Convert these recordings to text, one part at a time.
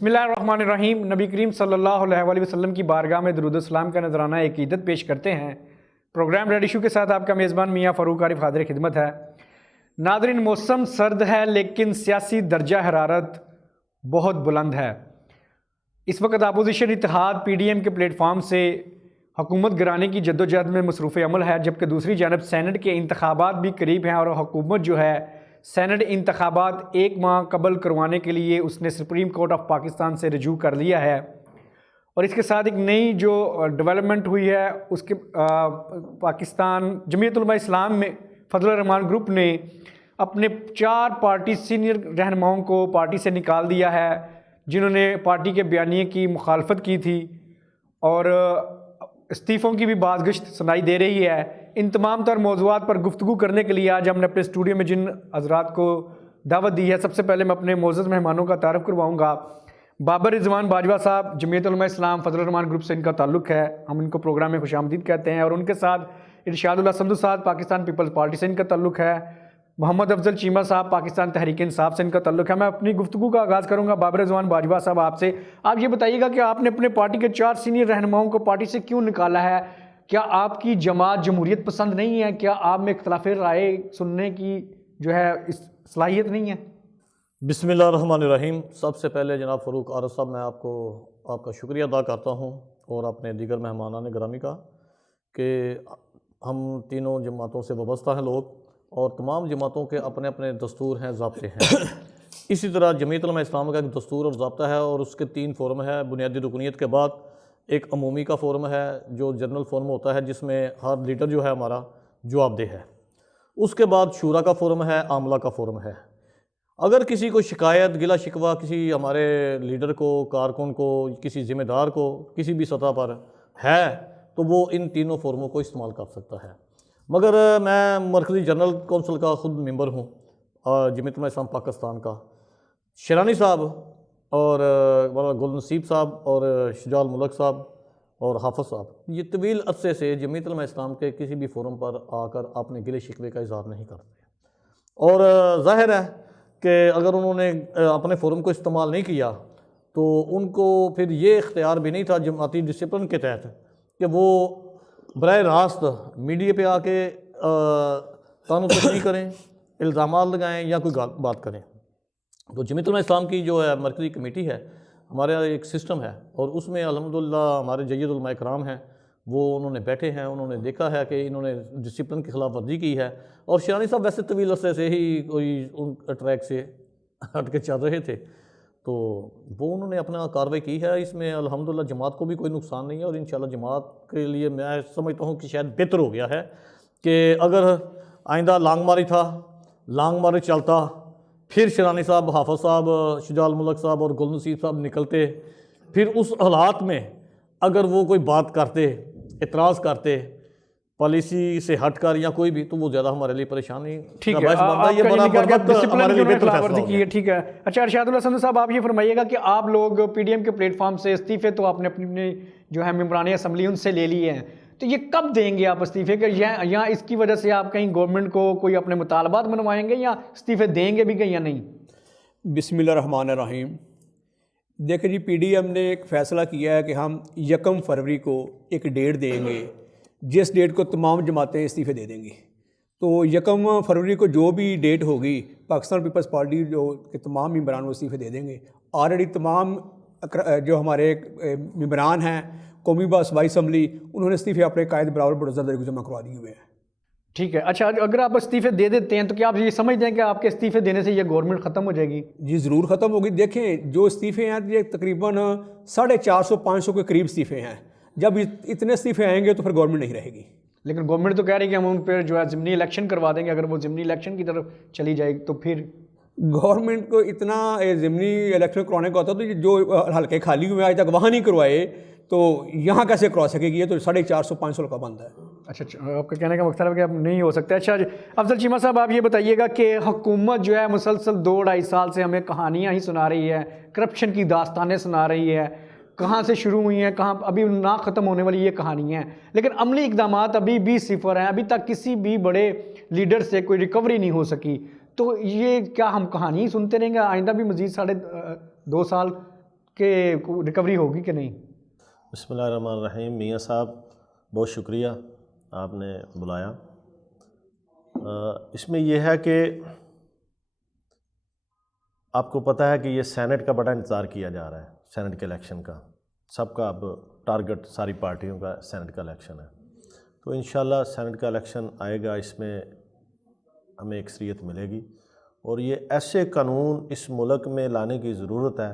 बिस्मिल्लाहिर्रहमानिर्रहीम। नबी करीम सल्लल्लाहु अलैहि वसल्लम की बारगाह में दुरूद सलाम का नजराना अक़ीदत पेश करते हैं। प्रोग्राम रेड इशू के साथ आपका मेज़बान मियाँ फ़ारूक आरिफ हाज़िर खिदमत है। नाज़रीन, मौसम सर्द है लेकिन सियासी दर्जा हरारत बहुत बुलंद है। इस वक्त अपोजिशन इत्तेहाद PDM के प्लेटफार्म से हुकूमत गिराने की जद्दोजहद में मसरूफ़ अमल है, जबकि दूसरी जानब सैनेट के इंतखाबात भी करीब हैं और हुकूमत जो है सैनेट इंतखाबात एक माह कबल करवाने के लिए उसने सुप्रीम कोर्ट ऑफ पाकिस्तान से रजू कर लिया है। और इसके साथ एक नई जो डेवलपमेंट हुई है उसके पाकिस्तान जमीयत उलमा इस्लाम में फजलुर रहमान ग्रुप ने अपने 4 पार्टी सीनियर रहनुमाओं को पार्टी से निकाल दिया है, जिन्होंने पार्टी के बयानिए की मुखालफत की थी और इस्तीफ़ों की भी बाज़गश्त सुनाई दे रही है। इन तमाम तर मौज़ूआत पर गुफ्तगू करने के लिए आज हमने अपने स्टूडियो में जिन हज़रात को दावत दी है, सबसे पहले मैं अपने मोअज़्ज़ज़ मेहमानों का तारुफ़ करवाऊँगा। बाबर रिज़वान बाजवा साहब, जमीयत उलमा इस्लाम फजलुर रहमान ग्रुप से इनका ताल्लुक़ है, हम इनको प्रोग्राम में खुशामदीद कहते हैं। और उनके साथ इरशादुल्लाह संधू साहब, पाकिस्तान पीपल्स पार्टी से इनका ताल्लुक़ है। मोहम्मद अफजल चीमा साहब, पाकिस्तान तहरीक इंसाफ से इनका ताल्लुक़ है। मैं अपनी गुफ्तगू का आगाज़ करूँगा बाबर रिज़वान बाजवा साहब आपसे। आप ये बताइएगा कि आपने अपने पार्टी के 4 सीनियर रहनुमाओं को पार्टी से क्यों निकाला है? क्या आपकी जमात जमहूरियत पसंद नहीं है? क्या आप में इख्तिलाफ़ राय सुनने की जो है इस सलाहियत नहीं है? बिस्मिल्लाहिर्रहमानिर्रहीम। सबसे पहले जनाब फ़ारूक आरिफ साहब, मैं आपका शुक्रिया अदा करता हूँ और अपने दीगर मेहमानान गिरामी का कि हम तीनों जमातों से वाबस्ता हैं लोग, और तमाम जमातों के अपने अपने दस्तूर हैं, ज़ाब्ते हैं। इसी तरह जमीयत उलमा इस्लाम का एक दस्तूर और ज़ाब्ता है और उसके 3 फ़ोरम है। बुनियादी रुकनीत के बाद एक अमूमी का फ़ोरम है जो जनरल फ़ोरम होता है, जिसमें हर लीडर जो है हमारा जवाबदेह है। उसके बाद शूरा का फ़ोरम है, आमला का फ़ोरम है। अगर किसी को शिकायत गिला शिकवा किसी हमारे लीडर को, कारकुन को, किसी ज़िम्मेदार को किसी भी सतह पर है तो वो इन तीनों फ़ोरमों को इस्तेमाल कर सकता है। मगर मैं मरकज़ी जनरल कौंसिल का ख़ुद मेंबर हूँ जमीयत उलमा इस्लाम पाकिस्तान का। शेरानी साहब और गुल नसीब साहब और शुजाल मुल्क साहब और हाफ़िज़ साहब, ये तवील अरसे से जमीयत उलमा इस्लाम के किसी भी फ़ोरम पर आकर अपने गिले शिकवे का इज़हार नहीं करते। और ज़ाहिर है कि अगर उन्होंने अपने फ़ोरम को इस्तेमाल नहीं किया तो उनको फिर ये इख्तियार भी नहीं था जमाती डिसिप्लिन के तहत कि वो बराह रास्त मीडिया पे आके तानुतशनी करें, इल्ज़ामात लगाएं या कोई बात करें। तो जमीयत उलमा इस्लाम की जो है मरकज़ी कमेटी है, हमारा एक सिस्टम है और उसमें अल्हम्दुलिल्लाह हमारे जय्यद उलमा इकराम हैं, वो उन्होंने बैठे हैं, उन्होंने देखा है कि इन्होंने डिसिप्लिन की खिलाफ वर्जी की है। और शेरानी साहब वैसे तवील अरसे से ही कोई उन ट्रैक से हट के चल रहे थे, तो वो उन्होंने अपना कार्रवाई की है। इसमें अल्हम्दुलिल्लाह जमात को भी कोई नुकसान नहीं है और इंशाल्लाह जमात के लिए मैं समझता हूँ कि शायद बेहतर हो गया है कि अगर आइंदा लांग मारी चलता, फिर शेरानी साहब, हाफ़िज़ साहब, शुजाल मुल्क साहब और गुल नसीब साहब निकलते, फिर उस हालात में अगर वो कोई बात करते, इतराज़ करते पॉलिसी से हटकर या कोई भी, तो वो ज़्यादा हमारे लिए परेशानी। ठीक है, ठीक है। अच्छा इरशादुल्लाह संधू साहब, आप ये फरमाइएगा कि आप लोग PDM के प्लेटफॉर्म से इस्तीफ़े तो आपने अपनी जो है मेंबरान असम्बली उनसे ले लिए हैं, तो ये कब देंगे आप इस्तीफ़े के? या इसकी वजह से आप कहीं गवर्नमेंट को कोई अपने मुतालबात मनवाएंगे या इस्तीफ़े देंगे भी कहीं या नहीं? बिस्मिल्लाहिर्रहमानिर्रहीम। देखिए जी, PDM ने एक फ़ैसला किया है कि हम 1 फरवरी को एक डेट देंगे जिस डेट को तमाम जमातें इस्तीफ़े दे देंगी। तो 1 फरवरी को जो भी डेट होगी, पाकिस्तान पीपल्स पार्टी जो के तमाम मेंबरान वो इस्तीफ़े दे देंगे। ऑलरेडी तमाम जो हमारे मेंबरान हैं कौमी सूबाई असम्बली, उन्होंने इस्तीफ़े अपने कायद बराबर बड़ोज़र को जमा करवा दिए हुए हैं। ठीक है। अच्छा, अगर आप इस्तीफ़े दे देते हैं तो क्या आप ये समझते हैं कि आपके इस्तीफ़े देने से ये गवर्नमेंट ख़त्म हो जाएगी? जी ज़रूर ख़त्म होगी। देखें, जो इस्तीफ़े हैं ये तकरीबन 450-500 के करीब इस्तीफ़े हैं। जब इतने इस्तीफ़े आएंगे तो फिर गवर्नमेंट नहीं रहेगी। लेकिन गवर्नमेंट तो कह रही है कि हम उन पर जो है ज़िमनी इलेक्शन करवा देंगे। अगर वो ज़िमनी इलेक्शन की तरफ चली जाएगी तो फिर गवर्नमेंट को इतना ज़िमनी इलेक्शन करवाने का होता तो जो हल्के खाली हुए आज तक वहाँ नहीं करवाए तो यहाँ कैसे करवा सकेगी? ये तो 450-500 का बंद है। अच्छा, आपका कहने का मतलब है कि अब नहीं हो सकता। अच्छा अफजल चीमा साहब, आप ये बताइएगा कि हुकूमत जो है मुसलसल 2-2.5 साल से हमें कहानियाँ ही सुना रही है, करप्शन की दास्तानें सुना रही है, कहाँ से शुरू हुई हैं, कहाँ अभी ना ख़त्म होने वाली ये कहानियाँ हैं, लेकिन अमली इक़दामात अभी भी सिफर हैं। अभी तक किसी भी बड़े लीडर से कोई रिकवरी नहीं हो सकी। तो ये क्या हम कहानी ही सुनते रहेंगे आइंदा भी? मज़ीद 2.5 साल कि रिकवरी होगी कि नहीं? बिस्मिल्लाहिर्रहमानिर्रहीम। मियाँ साहब बहुत शुक्रिया आपने बुलाया। इसमें यह है कि आपको पता है कि ये सेनेट का बड़ा इंतज़ार किया जा रहा है, सेनेट के इलेक्शन का। सबका अब टारगेट सारी पार्टियों का सेनेट का इलेक्शन है। तो इंशाल्लाह सेनेट का इलेक्शन आएगा, इसमें हमें अक्सरियत मिलेगी और ये ऐसे कानून इस मुल्क में लाने की ज़रूरत है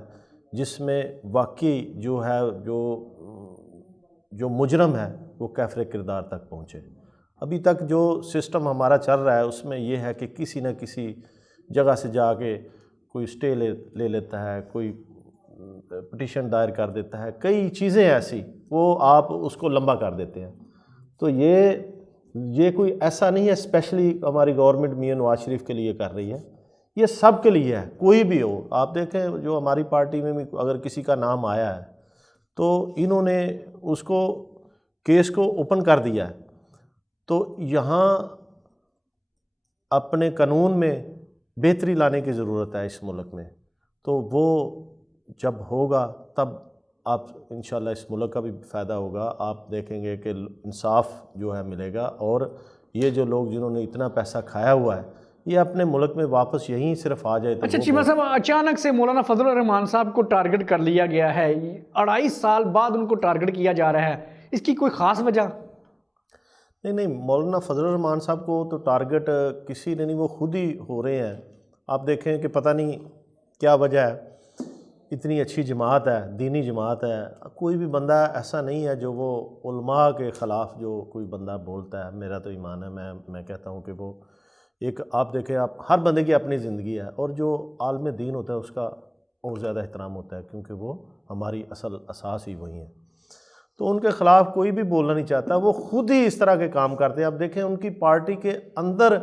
जिसमें वाकई जो है जो मुजरम है वो कैफ़रे किरदार तक पहुँचे। अभी तक जो सिस्टम हमारा चल रहा है उसमें यह है कि किसी न किसी जगह से जाके कोई स्टे ले लेता है, कोई पिटीशन दायर कर देता है, कई चीज़ें ऐसी वो आप उसको लंबा कर देते हैं। तो ये कोई ऐसा नहीं है स्पेशली हमारी गवर्नमेंट मियां नवाज शरीफ के लिए कर रही है, ये सब के लिए है, कोई भी हो। आप देखें जो हमारी पार्टी में भी अगर किसी का नाम आया है तो इन्होंने उसको केस को ओपन कर दिया है। तो यहाँ अपने कानून में बेहतरी लाने की ज़रूरत है इस मुल्क में। तो वो जब होगा तब आप इंशाल्लाह इस मुल्क का भी फ़ायदा होगा। आप देखेंगे कि इंसाफ जो है मिलेगा और ये जो लोग जिन्होंने इतना पैसा खाया हुआ है ये अपने मुल्क में वापस यहीं सिर्फ आ जाए। तो अच्छा चीमा साहब, अचानक से मौलाना फजल रहमान साहब को टारगेट कर लिया गया है, 2.5 साल बाद उनको टारगेट किया जा रहा है, इसकी कोई ख़ास वजह? नहीं, मौलाना फजल रहमान साहब को तो टारगेट किसी ने नहीं, वो खुद ही हो रहे हैं। आप देखें कि पता नहीं क्या वजह है, इतनी अच्छी जमात है, दीनी जमात है, कोई भी बंदा ऐसा नहीं है जो वो उलमा के ख़िलाफ़ जो कोई बंदा बोलता है। मेरा तो ईमान है, मैं कहता हूँ कि वो एक, आप देखें, आप हर बंदे की अपनी ज़िंदगी है और जो आलम दीन होता है उसका और ज़्यादा एहतराम होता है क्योंकि वो हमारी असल असास ही वही है। तो उनके ख़िलाफ़ कोई भी बोलना नहीं चाहता, वो खुद ही इस तरह के काम करते हैं। आप देखें उनकी पार्टी के अंदर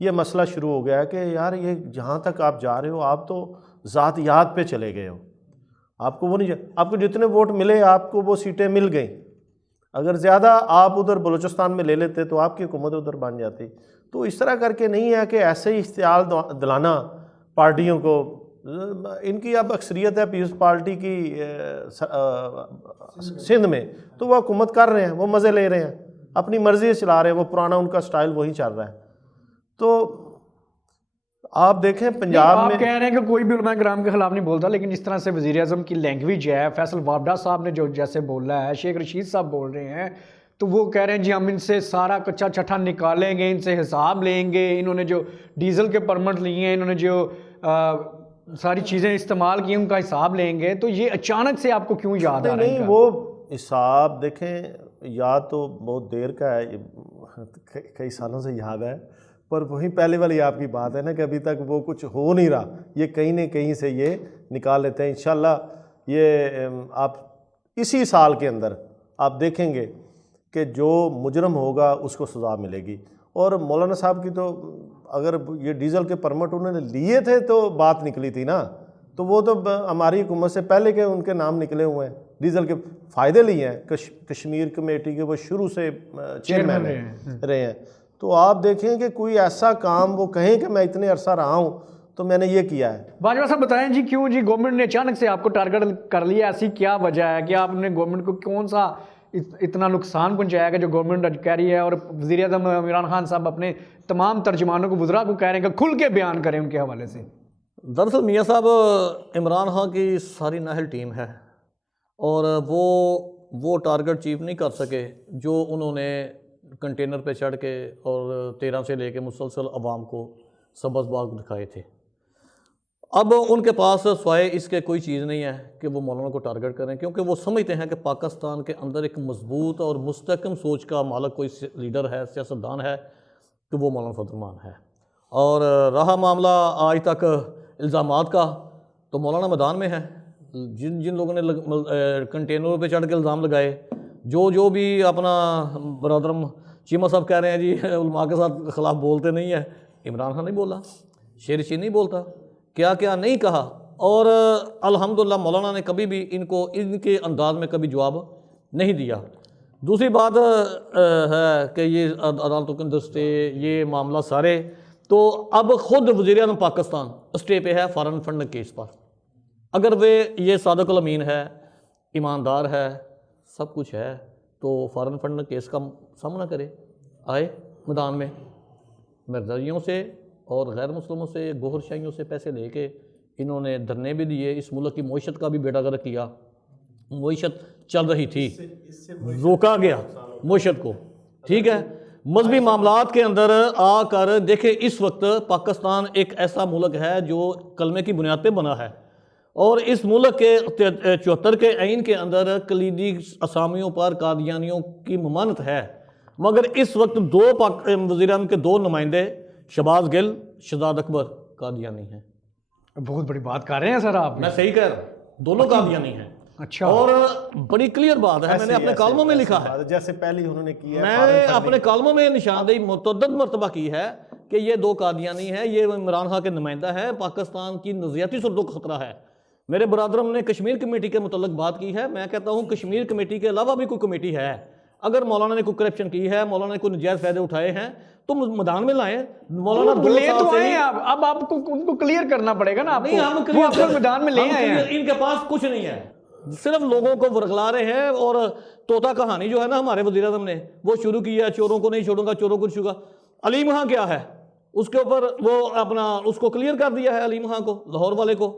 ये मसला शुरू हो गया है कि यार ये जहाँ तक आप जा रहे हो आप तो ज़ातियात पे चले गए हो, आपको वो नहीं, आपको जितने वोट मिले आपको वो सीटें मिल गई। अगर ज़्यादा आप उधर बलूचिस्तान में ले लेते तो आपकी हुकूमत उधर बन जाती। तो इस तरह करके नहीं है कि ऐसे ही इख्तियार दिलाना पार्टियों को। इनकी अब अक्सरियत है पीपल्स पार्टी की सिंध में, तो वह हुकूमत कर रहे हैं, वो मज़े ले रहे हैं, अपनी मर्ज़ी से चला रहे हैं, वो पुराना उनका स्टाइल वही चल रहा है। तो आप देखें पंजाब में, आप कह रहे हैं कि कोई भी उलमा कराम के खिलाफ नहीं बोलता, लेकिन इस तरह से वज़ीर आज़म की लैंग्वेज है, फैसल वाबडा साहब ने जो जैसे बोला है, शेख रशीद साहब बोल रहे हैं, तो वो कह रहे हैं जी हम इनसे सारा कच्चा छठा निकालेंगे, इनसे हिसाब लेंगे, इन्होंने जो डीज़ल के परमिट लिए हैं, इन्होंने जो सारी चीज़ें इस्तेमाल की उनका हिसाब लेंगे। तो ये अचानक से आपको क्यों याद आ रहा है? नहीं, वो हिसाब देखें, याद तो बहुत देर का है, कई सालों से याद है, पर वही पहले वाली आपकी बात है ना कि अभी तक वो कुछ हो नहीं रहा, ये कहीं न कहीं से ये निकाल लेते हैं। इंशाल्लाह ये आप इसी साल के अंदर आप देखेंगे कि जो मुजरम होगा उसको सज़ा मिलेगी। और मौलाना साहब की तो अगर ये डीज़ल के परमिट उन्होंने लिए थे तो बात निकली थी ना, तो वो तो हमारी हुकूमत से पहले के उनके नाम निकले हुए हैं, डीज़ल के फ़ायदे लिए हैं। कश्मीर कमेटी के वो शुरू से चेयरमैन रहे हैं। तो आप देखें कि कोई ऐसा काम वो कहें कि मैं इतने अरसा रहा हूँ तो मैंने ये किया है। बाजवा साहब बताएं जी, क्यों जी गवर्नमेंट ने अचानक से आपको टारगेट कर लिया, ऐसी क्या वजह है कि आपने गवर्नमेंट को कौन सा इतना नुकसान पहुंचाया कि जो गवर्नमेंट कह रही है? और वज़ीर आज़म इमरान खान साहब अपने तमाम तर्जमानों को, वज़रा को कह रहे हैं कि खुल के बयान करें उनके हवाले से। दरअसल मियाँ साहब, इमरान खान की सारी नाहल टीम है और वो टारगेट अचीव नहीं कर सके जो उन्होंने कंटेनर पे चढ़ के और 13 से लेके मुसलसल अवाम को सबज़ बाग दिखाए थे। अब उनके पास स्वाय इसके कोई चीज़ नहीं है कि वो मौलाना को टारगेट करें, क्योंकि वो समझते हैं कि पाकिस्तान के अंदर एक मजबूत और मुस्तहकम सोच का मालिक कोई लीडर है, सियासतदान है, तो वो मौलाना फजल रहमान है। और रहा मामला आज तक इल्ज़ामात का, तो मौलाना मैदान में है। जिन लोगों ने कंटेनरों पे चढ़ के इल्ज़ाम लगाए, जो भी अपना बरदरम चीमा साहब कह रहे हैं जी उलमा के साथ खिलाफ बोलते नहीं है, इमरान खान नहीं बोला, शेर रशीद नहीं बोलता, क्या क्या नहीं कहा। और अल्हम्दुलिल्लाह मौलाना ने कभी भी इनको इनके अंदाज में कभी जवाब नहीं दिया। दूसरी बात है कि ये अदालतों के अंदर स्टे, ये मामला सारे, तो अब ख़ुद वज़ीर-ए-आज़म पाकिस्तान स्टे पे है फॉरेन फंड केस पर। अगर वे ये सादिकुल अमीन है, ईमानदार है, सब कुछ है, तो फॉरेन फंड केस का सामना करे, आए मैदान में, मर्दारियों से और गैर मुस्लिमों से, गोहरशाहियों से पैसे लेके इन्होंने धरने भी दिए, इस मुल्क की मईशत का भी बेड़ागर्क किया। मईशत चल रही थी, रोका गया मईशत को, ठीक है। मजहबी मामलात के अंदर आकर देखें, इस वक्त पाकिस्तान एक ऐसा मुल्क है जो कलमे की बुनियाद पे बना है, और इस मुल्क के 74 के आइन के अंदर कलीदी असामियों पर कादियानियों की ममानत है, मगर इस वक्त दो वज़ीर-ए-आज़म के दो नुमाइंदे शहबाज गिल, शहजाद अकबर कादियानी हैं। बहुत बड़ी बात कर रहे हैं सर आप। मैं सही कह रहा हूँ, दोनों कादियानी हैं। अच्छा, और बड़ी क्लियर बात है, मैंने अपने कालमों में लिखा है, जैसे पहले उन्होंने किया, मैं अपने कालमों में निशानदेही मुतअद्दिद मरतबा की है कि ये दो कादियानी है, ये इमरान खान के नुमाइंदा है, पाकिस्तान की नज़रियाती सुरदो को खतरा है। मेरे बरादरों ने कश्मीर कमेटी के मुतल्लिक बात की है, मैं कहता हूँ कश्मीर कमेटी के अलावा भी कोई कमेटी है, अगर मौलाना ने कोई करप्शन की है, मौलाना ने कोई नजायज़ फ़ायदे उठाए हैं, तो मैदान में लाएं। मौलाना वो ले तो आए अब आपको उनको क्लियर करना पड़ेगा ना, नहीं, हम वो आपको मैदान में ले आए हैं। इनके पास कुछ नहीं है, सिर्फ लोगों को वर्गला रहे हैं। और तोता कहानी जो है ना हमारे वज़ीर-ए-आज़म ने वो शुरू की है, चोरों को नहीं छोड़ूंगा, चोरों को छूगा। अली महा क्या है, उसके ऊपर वो अपना उसको क्लियर कर दिया है, अली महा को, लाहौर वाले को,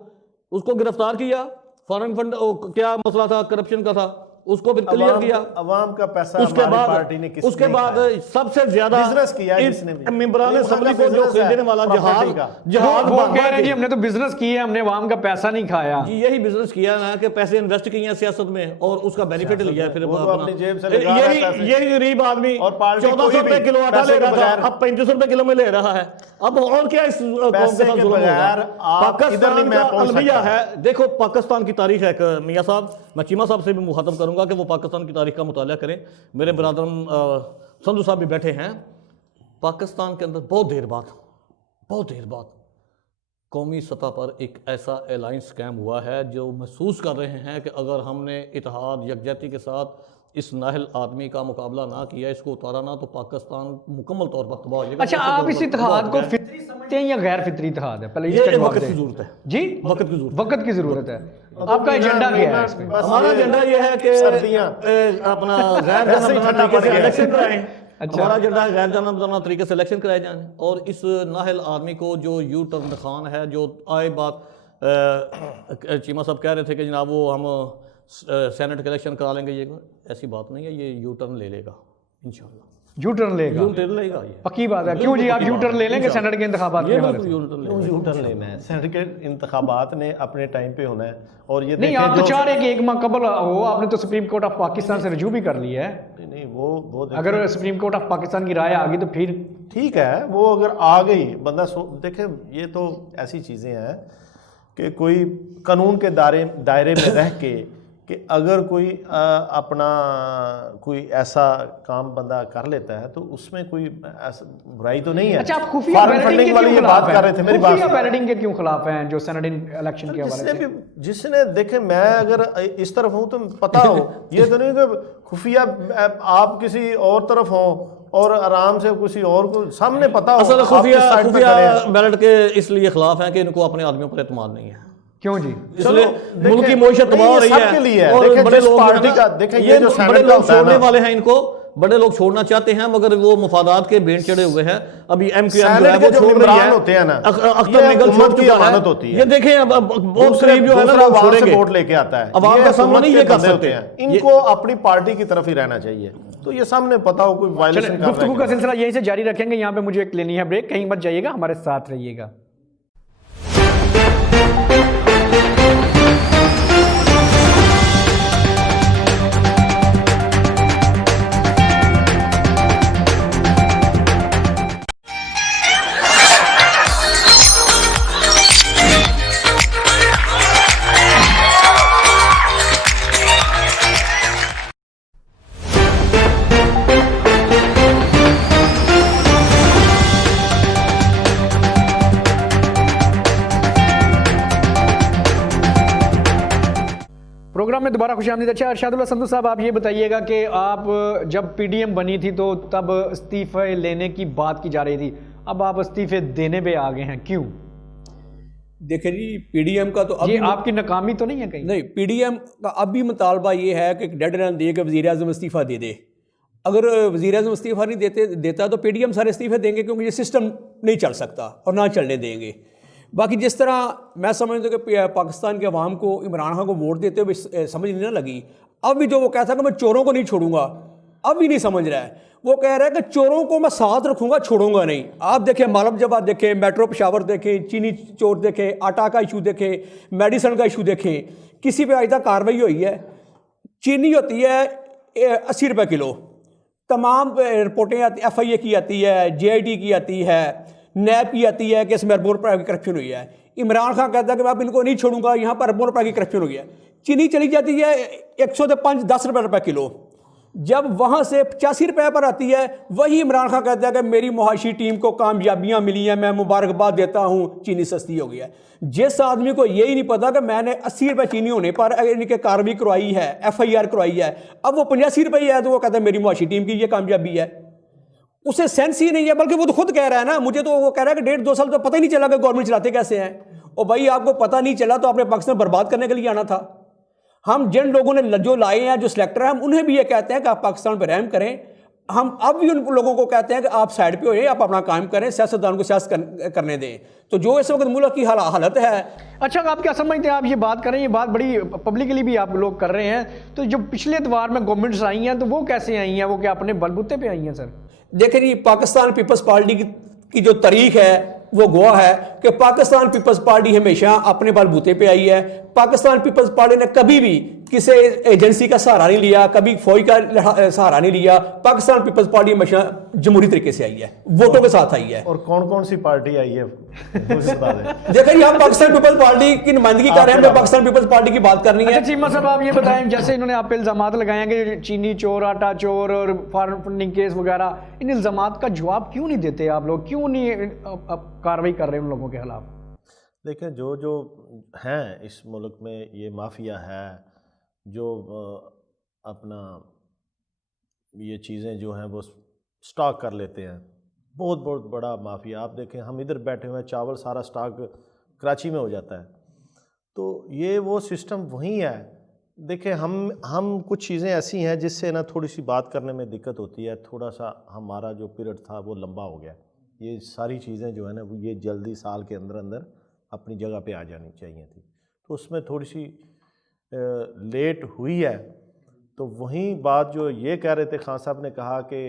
उसको गिरफ्तार किया। फॉरेन फंड क्या मसला था, करप्शन का था, उसको भी क्लियर किया। अवाम का पैसा उसके बाद पार्टी ने किसने उसके बाद सबसे ज्यादा बिजनेस किया है जिसने भी। मेंबरान असेंबली को जो खरीदने वाला जहाज वो कह रहे हैं जी हमने तो बिजनेस किया है, हमने अवाम का पैसा नहीं खाया। जी यही बिजनेस किया ना कि पैसे इन्वेस्ट किए हैं सियासत में और उसका बेनिफिट लिया है, फिर अपनी जेब से लगा रहा है पैसे। यही गरीब आदमी और पार्टी 1400 रुपए किलो आटा ले रहा था, अब 3500 रुपए किलो में ले रहा है। अब और क्या इस कौम के साथ जुल्म होगा? पाकिस्तान का अलविया है। देखो पाकिस्तान की तारीख है, मियाँ साहब, मैं चीमा साहब से भी मुखातब करूंगा कि वो पाकिस्तान की तारीख का मुताला करें। मेरे बरादर संधू साहब भी बैठे हैं। पाकिस्तान के अंदर बहुत देर बाद कौमी सतह पर एक ऐसा अलायंस कायम हुआ है जो महसूस कर रहे हैं कि अगर हमने इत्तेहाद यकजहती के साथ इस नाहल आदमी का मुकाबला ना किया, इसको उतारा ना, तो पाकिस्तान मुकम्मल तौर पर तबाह हो जाएगा। अच्छा, आप इस इत्तेहाद को फितरी समझते हैं या गैर फितरी इत्तेहाद है? पहले ये वक्त की जरूरत है जी, वक्त की जरूरत है। आपका एजेंडा क्या है इसमें? हमारा एजेंडा ये है कि अपना गैर जनमदाना तरीके से इलेक्शन कराएं। हमारा एजेंडा गैर जनमदाना तरीके से इलेक्शन कराए जाएं और इस नाहल आदमी को जो यू टर्न खान है, जो आए बात चीमा साहब कह रहे थे कि जनाब वो हम सेनेट के इलेक्शन करा लेंगे, ये ऐसी बात नहीं है, ये यू टर्न ले लेगा इंशाल्लाह। यू टर्न लेगा? यू टर्न लेगा, ये पक्की बात है। क्यों जी, आप यू टर्न ले लेंगे सेनेट के इंतखाबात के हवाले से? यू टर्न लेना है, सेनेट के इंतखाबात ने अपने टाइम पे होना है। और ये नहीं, आप तो चाह रहे हैं कि एक माह कबल हो, आपने तो सुप्रीम कोर्ट ऑफ पाकिस्तान से रजू भी कर लिया है। नहीं वो अगर सुप्रीम कोर्ट ऑफ पाकिस्तान की राय आ गई तो फिर ठीक है, वो अगर आ गई बंदा देखे, ये तो ऐसी चीज़ें हैं कि कोई कानून के दायरे में रह के कि अगर कोई अपना कोई ऐसा काम बंदा कर लेता है तो उसमें कोई ऐसा बुराई तो नहीं है। अच्छा, आप खुफिया बैलेटिंग के क्यों बात कर रहे थे, मेरी बात खुफिया बैलेटिंग के क्यों खिलाफ हैं जो सेनेट इलेक्शन के हवाले से? जिसने देखे, मैं अगर इस तरफ हूं तो पता हो, ये तो नहीं कि खुफिया आप किसी और तरफ हो और आराम से किसी और को सामने पता हो। असल खुफिया बैलेट के इसलिए खिलाफ हैं कि इनको अपने आदमियों पर एतमाद नहीं है। क्यों जी? इसलिए मुल्क की मईशत तबाह हो रही है और बड़े लोग ये बड़े लोग छोड़ने वाले हैं, इनको बड़े लोग छोड़ना चाहते हैं मगर वो मुफादात के भेंट चढ़े हुए हैं। अभी एमक्यूएम जो है वो छोड़ रही है, होते हैं ना, अख्तर निगल छोड़ की अमानत होती है। ये देखें अब बहुत करीब जो है ना वो छोड़ेंगे, वोट लेके आता है, अब आपका सामने नहीं ये कर सकते हैं। इनको अपनी पार्टी की तरफ ही रहना चाहिए, तो ये सामने पता हो कोई वायलेशन कर रहा है। गुफ्तगू का सिलसिला यहीं से जारी रखेंगे। यहाँ पे मुझे एक लेनी है ब्रेक, कहीं मत जाइएगा, हमारे साथ रहिएगा। प्रोग्राम में दोबारा खुशामदीद। अच्छा अरशादुल्लाह संधू साहब, आप ये बताइएगा कि आप जब पीडीएम बनी थी तो तब इस्तीफे लेने की बात की जा रही थी, अब आप इस्तीफे देने पे आ गए हैं, क्यों? देखें जी, पीडीएम का तो ये अभी आपकी नाकामी तो नहीं है कहीं? नहीं, पीडीएम का अभी मुतालबा ये है कि डेडलाइन दे के वज़ीर-ए-आज़म इस्तीफ़ा दे दे। अगर वज़ीर-ए-आज़म इस्तीफ़ा नहीं देता तो पीडीएम सारे इस्तीफ़े देंगे, क्योंकि ये सिस्टम नहीं चल सकता और ना चलने देंगे। बाकी जिस तरह मैं समझता हूँ कि पाकिस्तान के अवाम को इमरान खान को वोट देते हुए समझ नहीं ना लगी, अब भी जो वो कहता है कि मैं चोरों को नहीं छोड़ूंगा, अब भी नहीं समझ रहा है। वो कह रहा है कि चोरों को मैं साथ रखूंगा, छोड़ूंगा नहीं। आप देखें मालब जबात देखें, मेट्रो पेशावर देखें, चीनी चोर देखें, आटा का इशू देखें, मेडिसन का इशू देखें, किसी पे आज तक कार्रवाई हुई है? चीनी होती है 80 रुपये किलो, तमाम रिपोर्टें FIA की आती है, JIT की आती है, नैब की आती है कि इसमें अरबों रुपये की करप्शन हुई है। इमरान खान कहता है कि मैं इनको नहीं छोड़ूंगा, यहाँ पर अरबों रुपये की करप्शन हुई है। चीनी चली जाती है 105-10 रुपये किलो, जब वहाँ से 85 रुपये पर आती है, वही इमरान खान कहता है कि मेरी मुआशी टीम को कामयाबियाँ मिली हैं, मैं मुबारकबाद देता हूँ, चीनी सस्ती हो गई है। जिस आदमी को यही नहीं पता कि मैंने 80 रुपये चीनी होने पर इनके कार्रवाई करवाई है, FIR करवाई है, अब वो 85 रुपये है तो वो कहता है मेरी मुआशी टीम की ये कामयाबी है। उसे सेंस ही नहीं है, बल्कि वो तो खुद कह रहा है ना, मुझे तो वो कह रहा है कि 1.5-2 साल तो पता ही नहीं चला कि गवर्नमेंट चलाते कैसे हैं। और भाई आपको पता नहीं चला तो आपने पाकिस्तान बर्बाद करने के लिए आना था। हम जिन लोगों ने जो लाए हैं, जो सिलेक्टर हैं, हम उन्हें भी ये कहते हैं कि आप पाकिस्तान पर रहम करें। हम अब भी उन लोगों को कहते हैं कि आप साइड पे होइए, आप अपना काम करें, सियासतदान को सियासत करने दें। तो जो इस वक्त मुल्क की हालत है। अच्छा, आप क्या समझते हैं? आप ये बात कर रहे हैं, ये बात बड़ी पब्लिकली भी आप लोग कर रहे हैं, तो जो पिछले एतवार में गवर्नमेंट्स आई हैं तो वो कैसे आई हैं? वो क्या अपने बलबूते पे आई हैं? सर देखिए जी, पाकिस्तान पीपल्स पार्टी की जो तारीख है वो गवाह है कि पाकिस्तान पीपल्स पार्टी हमेशा अपने बलबूते पे आई है। पाकिस्तान पीपल्स पार्टी ने कभी भी किसी एजेंसी का सहारा नहीं लिया, कभी फौज का सहारा नहीं लिया। पाकिस्तान पीपल्स पार्टी हमेशा जमहूरी तरीके से आई है, वोटों के साथ आई है। और कौन कौन सी पार्टी आई है देखिए, हम पाकिस्तान पीपल्स पार्टी की नुमाइंदगी कर रहे हैं, हमें पाकिस्तान पीपल्स पार्टी की बात करनी है। चीमा साहब, आप ये बताएं, जैसे इन्होंने आप पे इल्जाम लगाए कि चीनी चोर, आटा चोर और फॉरेन फंडिंग केस वगैरह, इन इल्जाम का जवाब क्यों नहीं देते आप लोग? क्यों नहीं कार्रवाई कर रहे हैं उन लोगों के खिलाफ? देखें, जो हैं इस मुल्क में ये माफिया है, जो अपना ये चीज़ें जो हैं वो स्टॉक कर लेते हैं, बहुत बहुत बड़ा माफिया। आप देखें, हम इधर बैठे हुए हैं, चावल सारा स्टॉक कराची में हो जाता है, तो ये वो सिस्टम वही है। देखें, हम कुछ चीज़ें ऐसी हैं जिससे ना थोड़ी सी बात करने में दिक्कत होती है। थोड़ा सा हमारा जो पीरियड था वो लंबा हो गया। ये सारी चीज़ें जो है ना वो ये जल्दी साल के अंदर अंदर अपनी जगह पे आ जानी चाहिए थी, तो उसमें थोड़ी सी लेट हुई है। तो वहीं बात जो ये कह रहे थे, खान साहब ने कहा कि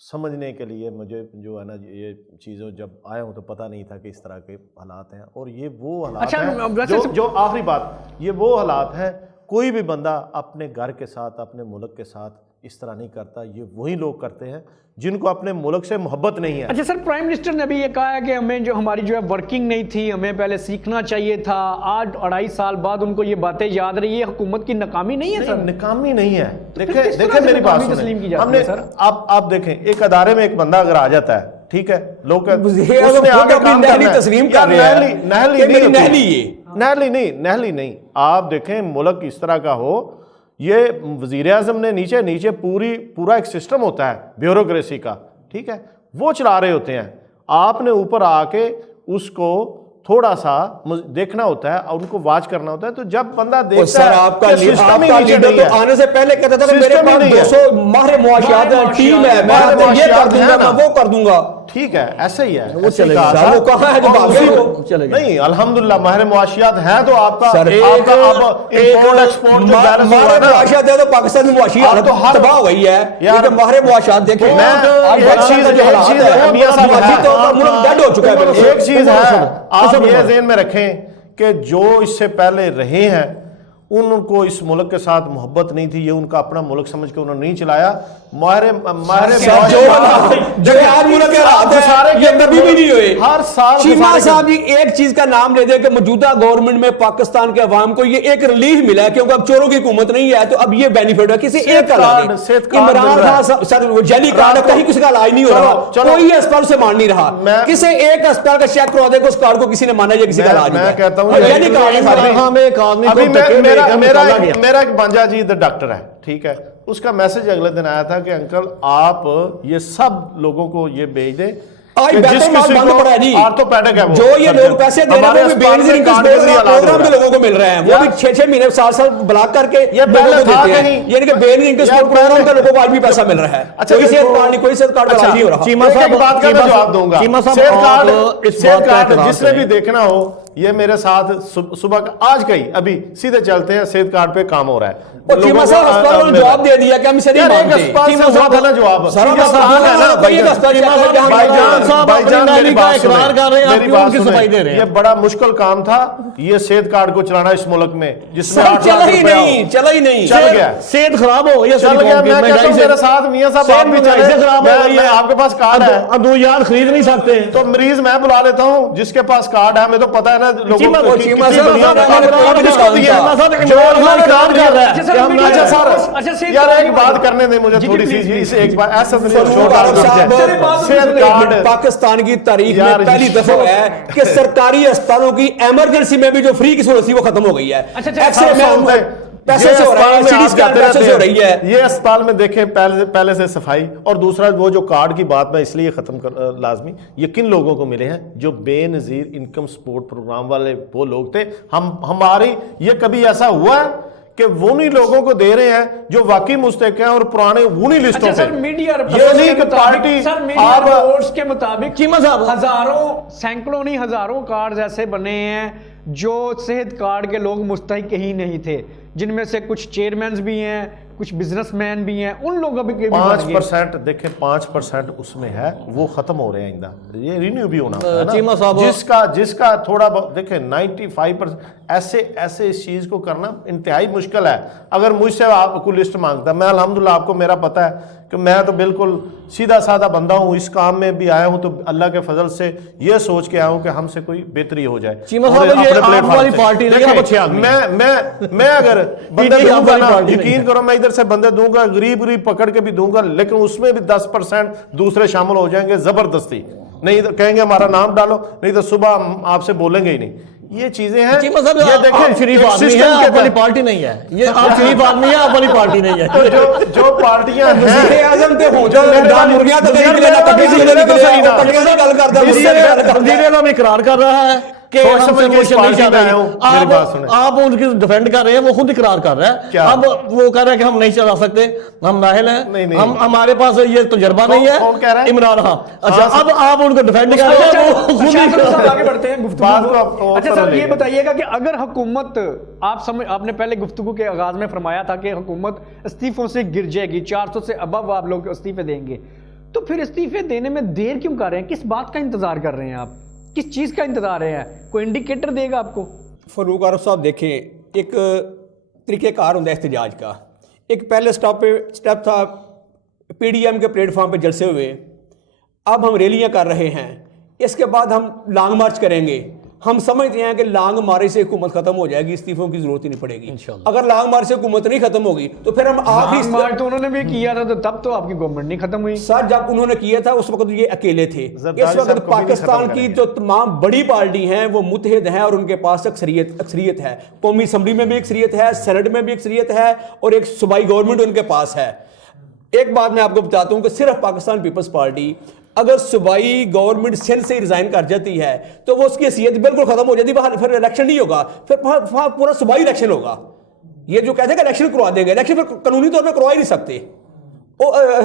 समझने के लिए मुझे जो है ना ये चीज़ों जब आया हूँ तो पता नहीं था कि इस तरह के हालात हैं। और ये वो हालात हैं जो आखिरी बात, ये वो हालात हैं, कोई भी बंदा अपने घर के साथ, अपने मुल्क के साथ इस तरह नहीं करता। ये वही लोग करते हैं जिनको अपने मुल्क से मोहब्बत नहीं है। अच्छा सर, प्राइम मिनिस्टर ने भी ये कहा है कि हमें जो हमारी जो है वर्किंग नहीं थी, हमें पहले सीखना चाहिए था। आज 2.5 साल बाद उनको ये बातें याद रही है। हुकूमत की नाकामी नहीं है? सर नाकामी नहीं है। देखें मेरी बात सुनिए, हमने आप देखें, एक अदारे में एक बंदा अगर आ जाता है, ठीक है, लोग नहली नहीं। आप देखें, मुल्क इस तरह का हो, ये वज़ीर आज़म ने नीचे पूरा एक सिस्टम होता है ब्यूरोक्रेसी का, ठीक है, वो चला रहे होते हैं। आपने ऊपर आके उसको थोड़ा सा देखना होता है और उनको वाच करना होता है। तो जब बंदा देखता है आपका लीडर तो आने से पहले कहता था कि मेरे पास 200 माहिर मुआशियात टीम है, मैं ये कर दूंगा, मैं वो कर दूंगा। ठीक है, ऐसा ही है। वो चलेगा, वो कहां है जो भाग गया? वो चलेगा नहीं। अल्हम्दुलिल्लाह माहिर मुआशियात है तो आपका अब इंपोर्ट एक्सपोर्ट जो बैलेंस हुआ है, मुआशियात है तो पाकिस्तान में मुआशी हालत तो तबाह हो गई है यार। माहिर मुआशियात देखें, एक चीज मियां साहब तो मुल्क डेड हो चुका है। एक चीज है, आप ये ज़हन में रखें कि जो इससे पहले रहे हैं उनको इस मुल्क के साथ मोहब्बत नहीं थी, ये उनका अपना मुल्क समझ के उन्होंने नहीं चलाया। हर साल साहब जी एक चीज का नाम ले दे कि मौजूदा गवर्नमेंट में पाकिस्तान के अवाम को ये एक रिलीफ मिला है, क्योंकि अब चोरों की हुकूमत नहीं है, तो अब ये बेनिफिट है किसी एक का। इमरान खान सर वो जैली कार्ड कहीं किसी का इलाज नहीं हो रहा, कोई अस्पताल से मान नहीं रहा, किसी एक अस्पताल का चेक करवा दे, उस कार्ड को किसी ने माना, किसी का इलाज। मैं कहता हूँ मेरा एक भांजा जी इधर डॉक्टर है, ठीक है, उसका मैसेज अगले दिन आया था कि अंकल आप ये सब लोगों को ये भेज दें आज कि जिस बैतुल माल किसी बंद को पड़ा है जी, ऑर्थोपेडिक है वो जो ये सर्जन, लोग पैसे दे रहे हमारे हैं वो भी अस्पताल में बेनजीर कार्ड के जरिए इलाज हो प्रोग्राम रहा के है। लोगों को मिल रहे हैं, वो भी 6-6 महीने साल ब्लॉक करके ये पहले लोगों को था देते हैं, कहीं? यानी कि बेनजीर यार प्रोग्राम का पहले- लोगों को आज भी पैसा मिल रहा है। अच्छा, कोई सेहत देखो- कार्ड नहीं, कोई सेहत कार्ड अच्छा, नहीं हो रहा। चीमा एक साहब, एक बात का मैं चीमा जवाब साहब, दूंगा। चीमा साहब, सेहत आप कार्ड इस सेहत बात का कार्ड एतराज जिसने भी करें। देखना हो, ये मेरे साथ सुबह का आज का ही अभी सीधे चलते हैं, सेहत कार्ड पे काम हो रहा है। और चीमा साहब अस्पताल ने जवाब दे दिया कि हम इसे नहीं यार एक मानते। अस्पताल से चीमा हुआ साहब- था ना जवाब। सारा सीधा मसला सवाल है ना कोई एक अस्पताल चीमा साहब- जहाँ भाईजान साहब अपनी भाईजान नानी मेरी का बात इकरार सुने, कर रहे हैं, आप मेरी क्यों बात उनकी सुने। सफाई दे रहे हैं? ये बड़ा मुश्किल काम था, ये सेहत कार्ड को चलाना इस मुल्क में, जिसमें सर 8 चला लाख ही रुपया नहीं, हो। चला ही नहीं। चल गया, सेहत खराब हो गई, चल गया। मैं कहता हूं मेरे साथ मियां साहब आप भी चले, खराब हो गई मैं आपके पास कार्ड है अद्वियात खरीद नहीं सकते। तो मरीज मैं बुला लेता हूं, जिसके पास कार्ड है, हमें तो पता है ना लोगों चीमा- को चीमा कितनी साहब, बढ़िया साहब, कार्ड आप है। किसको दिया? चीमा साहब, जो इमरान खान उन्होंने इकरार कर रहा है। अच्छा, सर, अच्छा सर, अच्छा, सेहत यार कार्ड एक की बात बात- करने दे मुझे जी, थोड़ी प्लीज, सी प्लीज, इस एक बार ऐसा तो नहीं फरूक छोड़ आलम साहब, सेहत कार्ड पाकिस्तान की तारीख यार, में पहली दफा है कि सरकारी अस्पतालों की इमरजेंसी में भी जो फ्री की सहूलत थी वो खत्म हो गई है। अच्छा, एक्सरे सब में सुनते पैसे ये से हो रहा है, अस्पताल में सीटी आप स्कैन जाते पैसे से हो रहते रही हैं। है। ये अस्पताल में देखें पहले से सफाई, और दूसरा वो जो कार्ड की बात मैं इसलिए खत्म कर लाजमी, ये किन लोगों को मिले हैं? जो बेनजीर इनकम सपोर्ट प्रोग्राम वाले वो लोग थे। हमारी ये कभी ऐसा हुआ है कि वो नहीं लोगों को दे रहे हैं जो वाकई मुस्तहिक हैं और पुराने उन्हीं लिस्टों अच्छा पे। सर, मीडिया ये नहीं कि पार्टी सर मीडिया आप रिपोर्ट्स के मुताबिक चीमा साहब- हजारों सैकड़ों नहीं हजारों कार्ड ऐसे बने हैं जो सेहत कार्ड के लोग मुस्तहिक ही नहीं थे, जिनमें से कुछ चेयरमैन भी हैं, कुछ बिजनेसमैन भी हैं, उन लोगों के भी बन गए। 5% देखें, 5% उसमें है, वो खत्म हो रहे हैं इंदा, ये रिन्यू भी होना है ना। चीमा साहब- जिसका थोड़ा बहुत देखें 95% ऐसे इस चीज को करना इंतहाई मुश्किल है। अगर मुझसे आपको लिस्ट मांगता, मैं अल्हम्दुलिल्लाह आपको मेरा पता है कि मैं तो बिल्कुल सीधा साधा बंदा हूँ, इस काम में भी आया हूँ तो अल्लाह के फजल से ये सोच के आया हूँ कि हमसे कोई बेहतरी हो जाए। चीमा और साहब, ये अपने आप प्लेटफॉर्म वाली से। पार्टी नहीं है, देखें, आप अच्छे आदमी हैं। मैं अगर बंदे नहीं, आप दूंगा वाली ना, पार्टी नहीं यकीन है। करो मैं इधर से बंदे दूंगा, गरीब पकड़ के भी दूंगा, लेकिन उसमें भी 10% दूसरे शामिल हो जाएंगे जबरदस्ती। नहीं तो कहेंगे हमारा नाम डालो, नहीं तो सुबह हम आपसे बोलेंगे ही नहीं। ये चीजें हैं। चीमा साहब, ये आप शरीफ एक आदमी है, सिस्टम के आप वाली तहत- पार्टी नहीं है। ये आप शरीफ आदमी है, आप वाली पार्टी नहीं तो है। जो पार्टियां हैं, वज़ीर आज़म ते हो जो मेरे वाली- मुर्गियां तो यार, नहीं मेरे लेना, वाली कभी सुनने तो सही ना। कटिंग से गल करदा, इससे- मुर्गियां दी गल करदा। वज़ीर आज़म इकरार कर रहा है कि सोच हमसे समझ के वो इस नहीं पार्टी चाह में आया हूं, मेरी बात सुने। आप उनकी डिफेंड कर रहे हैं, वो खुद इकरार कर रहा है। क्या? अब वो कह रहा है कि हम नहीं चला सकते, हम नाहिल हैं, नहीं, नहीं। हम हमारे पास ये तजर्बा नहीं है। कौन कह रहा है? इमरान खान। अच्छा, हाँ, अब आप उनको डिफेंड कर रहे हैं, वो खुद अच्छा, ही सर, साहब, आगे बढ़ते हैं गुफ्तगू बात को। को आप और अच्छा तरह सर, ये लेंगे। बताइएगा कि अगर हुकूमत आपने पहले गुफ्तगू के आगाज में फरमाया था कि हुकूमत इस्तीफों से गिर जाएगी, 400 से अबव आप लोग इस्तीफे देंगे, तो फिर इस्तीफे देने में देर क्यों कर रहे हैं? किस बात का इंतजार कर रहे हैं आप? किस चीज का इंतजार है? कोई इंडिकेटर देगा आपको? फरूक आरफ साहब देखें, एक तरीक़ेकार होता है एहतजाज का। एक पहले स्टेप था PDM के प्लेटफॉर्म पे जलसे हुए, अब हम रैलियां कर रहे हैं, इसके बाद हम लॉन्ग मार्च करेंगे। हम समझते हैं कि लॉन्ग मार्च से हुकूमत खत्म हो जाएगी, इस्तीफों की जरूरत ही नहीं पड़ेगी। अगर लॉन्ग मार्च से हुकूमत नहीं खत्म होगी तो फिर हम लॉन्ग मार्च तो उन्होंने भी किया था, तो तब तो आपकी गवर्नमेंट नहीं खत्म हुई। सर जब उन्होंने किया था उस वक्त ये अकेले थे। जरदारी इस साहब वक्त को भी नहीं पाकिस्तान खत्म की करेंगे। जो तमाम बड़ी पार्टी हैं वो मुत्तहिद हैं और उनके पास अक्सरियत है। कौमी असम्बली में भी अक्सरियत है, सेनेट में भी अक्सरियत है, और एक सूबाई गवर्नमेंट उनके पास है। एक बात मैं आपको बताता हूं कि सिर्फ पाकिस्तान पीपल्स पार्टी अगर सूबाई गवर्नमेंट सिंध से रिजाइन कर जाती है तो वो उसकी हैसियत बिल्कुल खत्म हो जाती है, फिर इलेक्शन नहीं होगा, फिर पूरा सूबाई इलेक्शन होगा। ये जो कहते हैं कि इलेक्शन करवा देंगे, इलेक्शन फिर कानूनी तौर पर करवा ही नहीं सकते,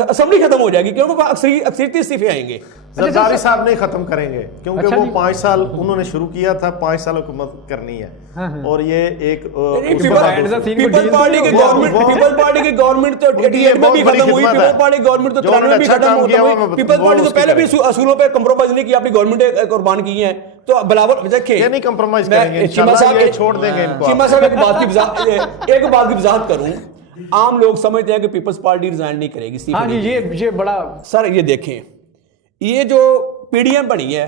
असेंबली खत्म हो जाएगी क्योंकि अक्सरियती इस्तीफे आएंगे। जरदारी साहब नहीं खत्म करेंगे क्योंकि अच्छा वो जी। 5 साल उन्होंने शुरू किया था, 5 साल हुकूमत करनी है। और ये एक पीपल्स पार्टी की गवर्नमेंट तो 88 में भी खत्म हुई, पीपल्स पार्टी गवर्नमेंट तो 93 में भी खत्म हुई। पीपल्स पार्टी तो पहले भी असूलों पे कंप्रोमाइज नहीं किया, अपनी गवर्नमेंट कुर्बान की है। तो बिलावल देखिए, ये नहीं compromise मैं करेंगे, चीमा इंशाल्लाह साहब ये छोड़ देंगे इनको। चीमा साहब एक बात की वजाहत करूं, आम लोग समझते हैं कि पीपल्स पार्टी रिजाइन नहीं करेगी, इस्तीफा हाँ जी, नहीं ये बड़ा सर ये देखें, ये जो PDM बनी है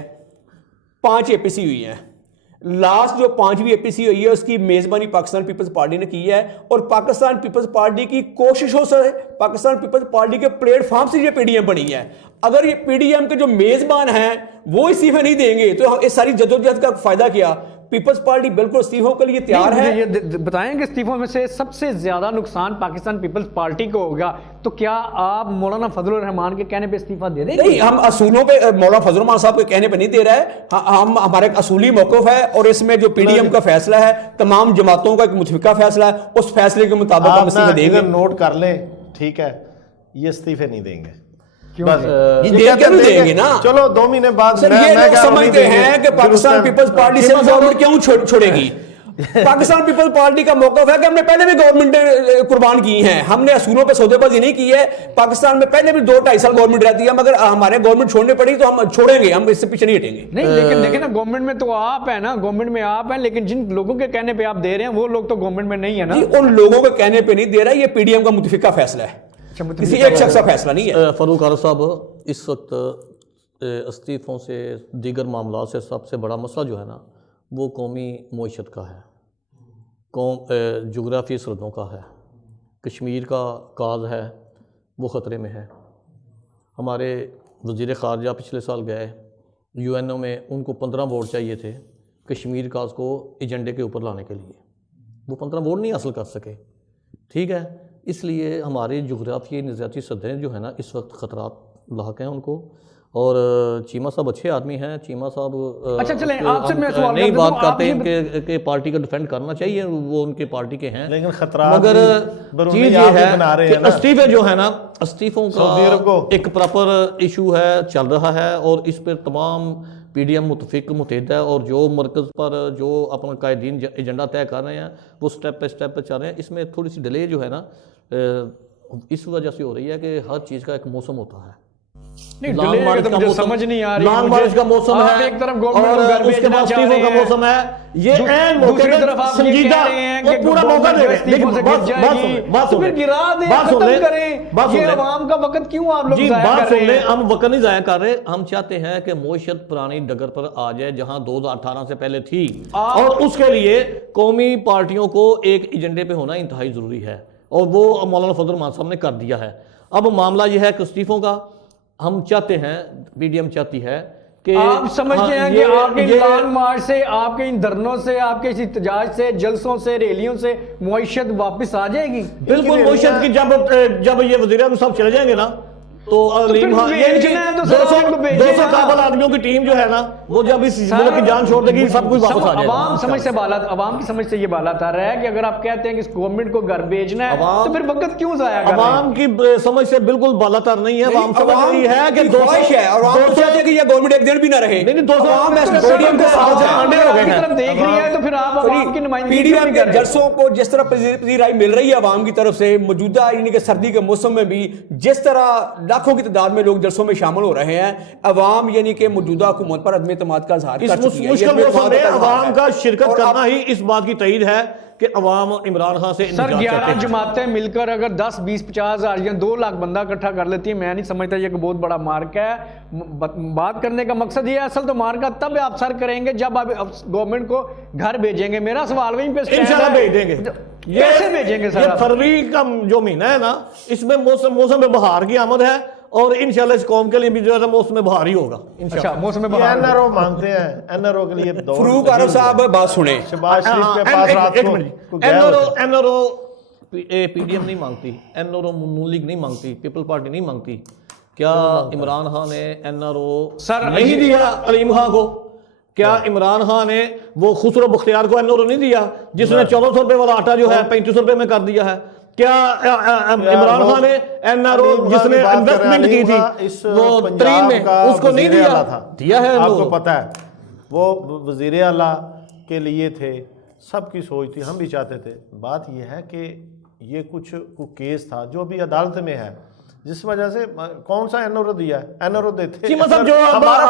5 APC हुई है, लास्ट जो 5वीं APC हुई है उसकी मेजबानी पाकिस्तान पीपल्स पार्टी ने की है, और पाकिस्तान पीपल्स पार्टी की कोशिशों से, पाकिस्तान पीपल्स पार्टी के प्लेटफॉर्म से ये PDM बनी है। अगर ये PDM के जो मेजबान हैं वो इस्तीफे नहीं देंगे तो इस सारी जद्दोजहद का फायदा क्या? पीपल्स पार्टी बिल्कुल इस्तीफों के लिए तैयार है। मुझे ये बताएं कि इस्तीफों में से सबसे ज्यादा नुकसान पाकिस्तान पीपल्स पार्टी को होगा, तो क्या आप मौलाना फजलुर रहमान के कहने पे इस्तीफा दे देंगे? नहीं, हम असूलों पे मौलाना फजल रहमान साहब के कहने पे नहीं दे रहा है। हम हमारा एक असूली मौक़िफ़ है और इसमें जो पीडीएम का फैसला है, तमाम जमातों का एक मुतफिका फैसला है, उस फैसले के मुताबिक हम इस्तीफा देंगे। नोट कर लें, ठीक है, ये इस्तीफे नहीं देंगे। क्यों? बस ये क्या देंगे ना? चलो 2 महीने बाद सर, ये लोग समझते हैं कि पाकिस्तान पीपल्स पार्टी से गवर्नमेंट क्यों छोड़ेगी। पाकिस्तान पीपल्स पार्टी का मौक़िफ़ है कि हमने पहले भी गवर्नमेंट कुर्बान की है, हमने असूलों पे सौदेबाजी नहीं की है। पाकिस्तान में पहले भी 2-2.5 साल गवर्नमेंट रहती है, मगर हमारे गवर्नमेंट छोड़ने पड़ी तो हम छोड़ेंगे, हम इससे पीछे नहीं हटेंगे। नहीं, लेकिन देखिए ना, गवर्नमेंट में तो आप है ना, गवर्नमेंट में आप हैं, लेकिन जिन लोगों के कहने पे आप दे रहे हैं वो लोग तो गवर्नमेंट में नहीं है ना। उन लोगों के कहने पे नहीं दे रहा, ये पीडीएम का मुतफिका फैसला है, किसी एक शख्स का फैसला नहीं है। फ़ारूक आरज़ साहब, इस वक्त इस्तीफ़ों से दीगर मामला से सबसे बड़ा मसला जो है ना, वो कौमी मईशत का है, जोग्राफी सरहदों का है, कश्मीर का काज है, वो ख़तरे में है। हमारे वज़ीर ख़ारजा पिछले साल गए यूएनओ में, उनको 15 वोट चाहिए थे कश्मीर काज को एजेंडे के ऊपर लाने के लिए, वो 15 वोट नहीं हासिल कर सके। ठीक है, इसलिए हमारी जोग्राफी नज़ाती सतहें जो है ना, इस वक्त ख़तरात लाक हैं उनको। और चीमा साहब अच्छे आदमी हैं, चीमा साहब अच्छा चलें, आपसे मैं सवाल नहीं करता बात हूं, करते आप हैं कि पार्टी का डिफेंड करना चाहिए, वो उनके पार्टी के हैं, लेकिन खतरा मगर बरूनी चीज़ ये आप ही है बना रहे कि हैं ना। इस्तीफे जो है ना, इस्तीफों सऊदी अरब को का एक प्रॉपर इशू है, चल रहा है, और इस पर तमाम पीडीएम मुतफिक मुतहद है, और जो मरकज़ पर जो अपना कायदीन एजेंडा तय कर रहे हैं वो स्टेप पे चल रहे हैं। इसमें थोड़ी सी डिले जो है ना, इस वजह से हो रही है कि हर चीज़ का एक मौसम होता है। नहीं, डिले का तो मुझे समझ नहीं आ रही। लॉन्ग मार्च का मौसम आप है, एक तरफ गवर्नमेंट को घर और उसके भेजना बाद चाह इस्तीफों रहे का हैं, मौसम है, ये ऐन मौके दूसरी पे तरफ आप ये संजीदा कह रहे हैं वो कि पूरा मौका दे रहे हैं। इस्तीफों से गिर जाएगी, तो फिर गिरा दें, खत्म करें। ये अवाम का वक्त क्यों आप लोग जाया कर रहे हैं? हम वक्त नहीं जाया कर रहे, हम चाहते हैं कि मईशत पुरानी डगर पर आ जाए जहां 2018 से पहले थी, और उसके लिए कौमी पार्टियों को एक एजेंडे पे होना इंतहाई ज़रूरी है, और वो मौलाना फजल रहमान साहब ने कर दिया है। अब मामला यह है कि इस्तीफों का हम चाहते हैं, पीडीएम चाहती है कि आप समझते हैं कि आपके लॉन्ग मार्च से, आपके इन धरनों से, आपके इस इत्तेजाज से, जलसों से, रैलियों से मईशत वापस आ जाएगी? बिल्कुल मईशत की जब ये वज़ीर आज़म साहब चले जाएंगे ना, तो दो सौ काबल आदमियों की टीम जो है ना, वो जब इस मुल्क की जान छोड़ देगी, सब कुछ वापस आ जाएगा। अवाम समझ से बाला, अवाम की समझ से ये बाला आ रहा है कि अगर आप कहते हैं कि इस गवर्नमेंट को घर भेजना है, तो फिर वक्त क्यों जाया कर रहे हैं? अवाम की समझ से बिल्कुल बालातर नहीं है। अवाम समझ रही है कि ख्वाहिश है, और आप चाहते हैं कि ये गवर्नमेंट एक दिन भी ना रहे। नहीं, 200 पीडीएम के साथ है, आंधे हो गए हैं। तरफ देख रही है, तो फिर आप अवाम की नुमाइंदगी क्यों पीडीएम नहीं के कर रहे? जलसों को जिस तरह पजीराई मिल रही है अवाम की तरफ से, मौजूदा यानी कि सर्दी के मौसम में भी जिस तरह लाखों की तादाद में लोग जलसों में शामिल हो रहे हैं, अवाम यानी कि मौजूदा हुकूमत पर अदम एतमाद का इजहार कर चुकी है। मुश्किल मौसम में अवाम का शिरकत करना ही इस बात की तईद है कि अवाम इमरान खान से सर 11 जमातें मिलकर अगर 10, 20, 50 हज़ार या 2 लाख बंदा इकट्ठा कर लेती है, मैं नहीं समझता ये बहुत बड़ा मार्क है। बात करने का मकसद ये है, असल तो मार्का तब आप सर करेंगे जब आप गवर्नमेंट को घर भेजेंगे। मेरा सवाल वहीं पे इंशाल्लाह भेज देंगे। कैसे भेजेंगे सर? ये फरवरी का जो महीना है ना, इसमें मौसम में बहार की आमद है, और इंशाल्लाह इस कौम के लिए भी जो है मौसम में बहार ही होगा। अच्छा, मौसम में बहार। एनआरओ मांगते हैं, एनआरओ के लिए फरूक आरज़ साहब बात सुने। शहबाज शरीफ के पास रात को एनआरओ पीडीएम नहीं मांगती, एनआरओ नून लीग नहीं मांगती, पीपल पार्टी नहीं मांगती। क्या इमरान खान ने एनआरओ सर नहीं दिया अलीम खान को? क्या इमरान खान ने वो खुसरो बख्तियार को एनआरओ नहीं दिया, जिसने 1400 रुपए वाला आटा जो है 3500 रुपए में कर दिया है? क्या इमरान खान ने एनआरओ जिसने इन्वेस्टमेंट की थी वो तरीन में, उसको नहीं दिया है? आपको पता है वो वजीर आला के लिए थे, सबकी सोच थी, हम भी चाहते थे। बात यह है कि ये कुछ केस था जो भी अदालत में है, जिस वजह से कौन सा एनआरओ दिया है? एनआरो देते मतलब जो हमारा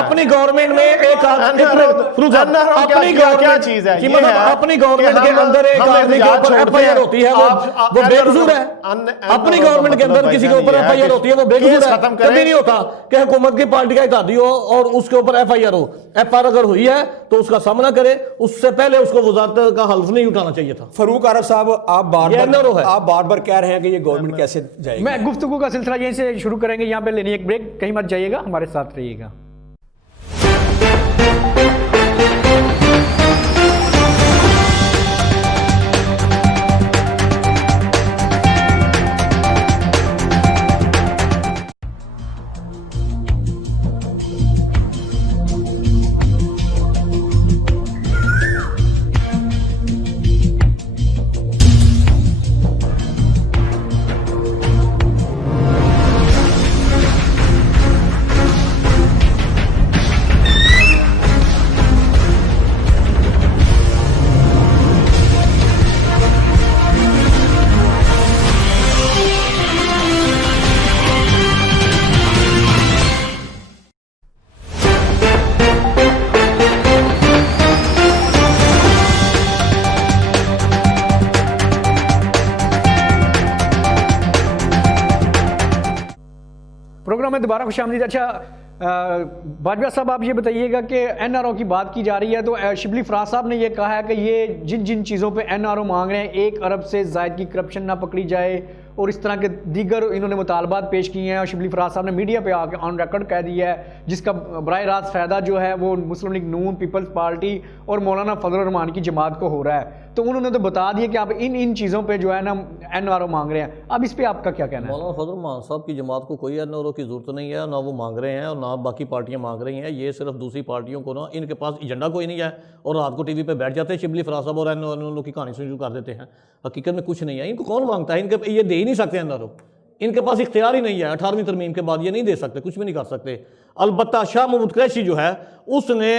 अपनी गवर्नमेंट में एक अपनी क्या चीज है? अपनी गवर्नमेंट के अंदर एक आदमी के ऊपर एफआईआर होती है, वो बेकसूर है। अपनी गवर्नमेंट के अंदर किसी के ऊपर एफआईआर होती है, वो बेकसूर है। कभी नहीं होता कि हुकूमत की पार्टी का इत्तेहादी हो और उसके ऊपर एफआईआर हो। एफआईआर अगर हुई है तो उसका सामना करे, उससे पहले उसको वजारत का हल्फ नहीं उठाना चाहिए था। फरूक आरज़ साहब, आप बार बार कह रहे हैं कि ये गवर्नमेंट कैसे जाएगी। मैं गुफ्तगू का सिलसिला यहीं से शुरू करेंगे, यहाँ पे लेनी एक ब्रेक, कहीं मत जाइएगा, हमारे साथ रहिएगा। में दोबारा खुशामदीद। अच्छा बाजवा साहब, आप ये बताइएगा कि एनआरओ की बात की जा रही है, तो शिबली फराज साहब ने ये कहा है कि ये जिन जिन चीज़ों पे एनआरओ मांग रहे हैं, 1 अरब से ज़ायद की करप्शन ना पकड़ी जाए और इस तरह के दीगर इन्होंने मुतालबात पेश किए हैं। और शिबली फराज साहब ने मीडिया पे आके ऑन रिकॉर्ड कह दिया है, जिसका बराह रास्त फ़ायदा जो है वो मुस्लिम लीग नून, पीपल्स पार्टी और मौलाना फजल रहमान की जमात को हो रहा है। तो उन्होंने तो बता दिया कि आप इन चीज़ों पर जो है ना एनआरओ मांग रहे हैं। अब इस पर आपका क्या कहना है? मौलाना फजल रहमान साहब की जमात को कोई एनआरओ की ज़रूरत नहीं है, ना वो मांग रहे हैं और ना बाकी पार्टियां मांग रही हैं। ये सिर्फ दूसरी पार्टियों को ना, इनके पास एजेंडा कोई नहीं है और रात को टीवी पे बैठ जाते हैं शिबली फराज साहब और एनआरओ की कहानी शुरू कर देते हैं। हकीकत में कुछ नहीं है। इनको कौन मांगता है? इनके ये दे ही नहीं सकते एनआरओ, इनके पास इख्तियार ही नहीं है। 18वीं तरमीम के बाद ये नहीं दे सकते, कुछ भी नहीं कर सकते। अलबत्ता शाह महमूद कुरैशी जो है उसने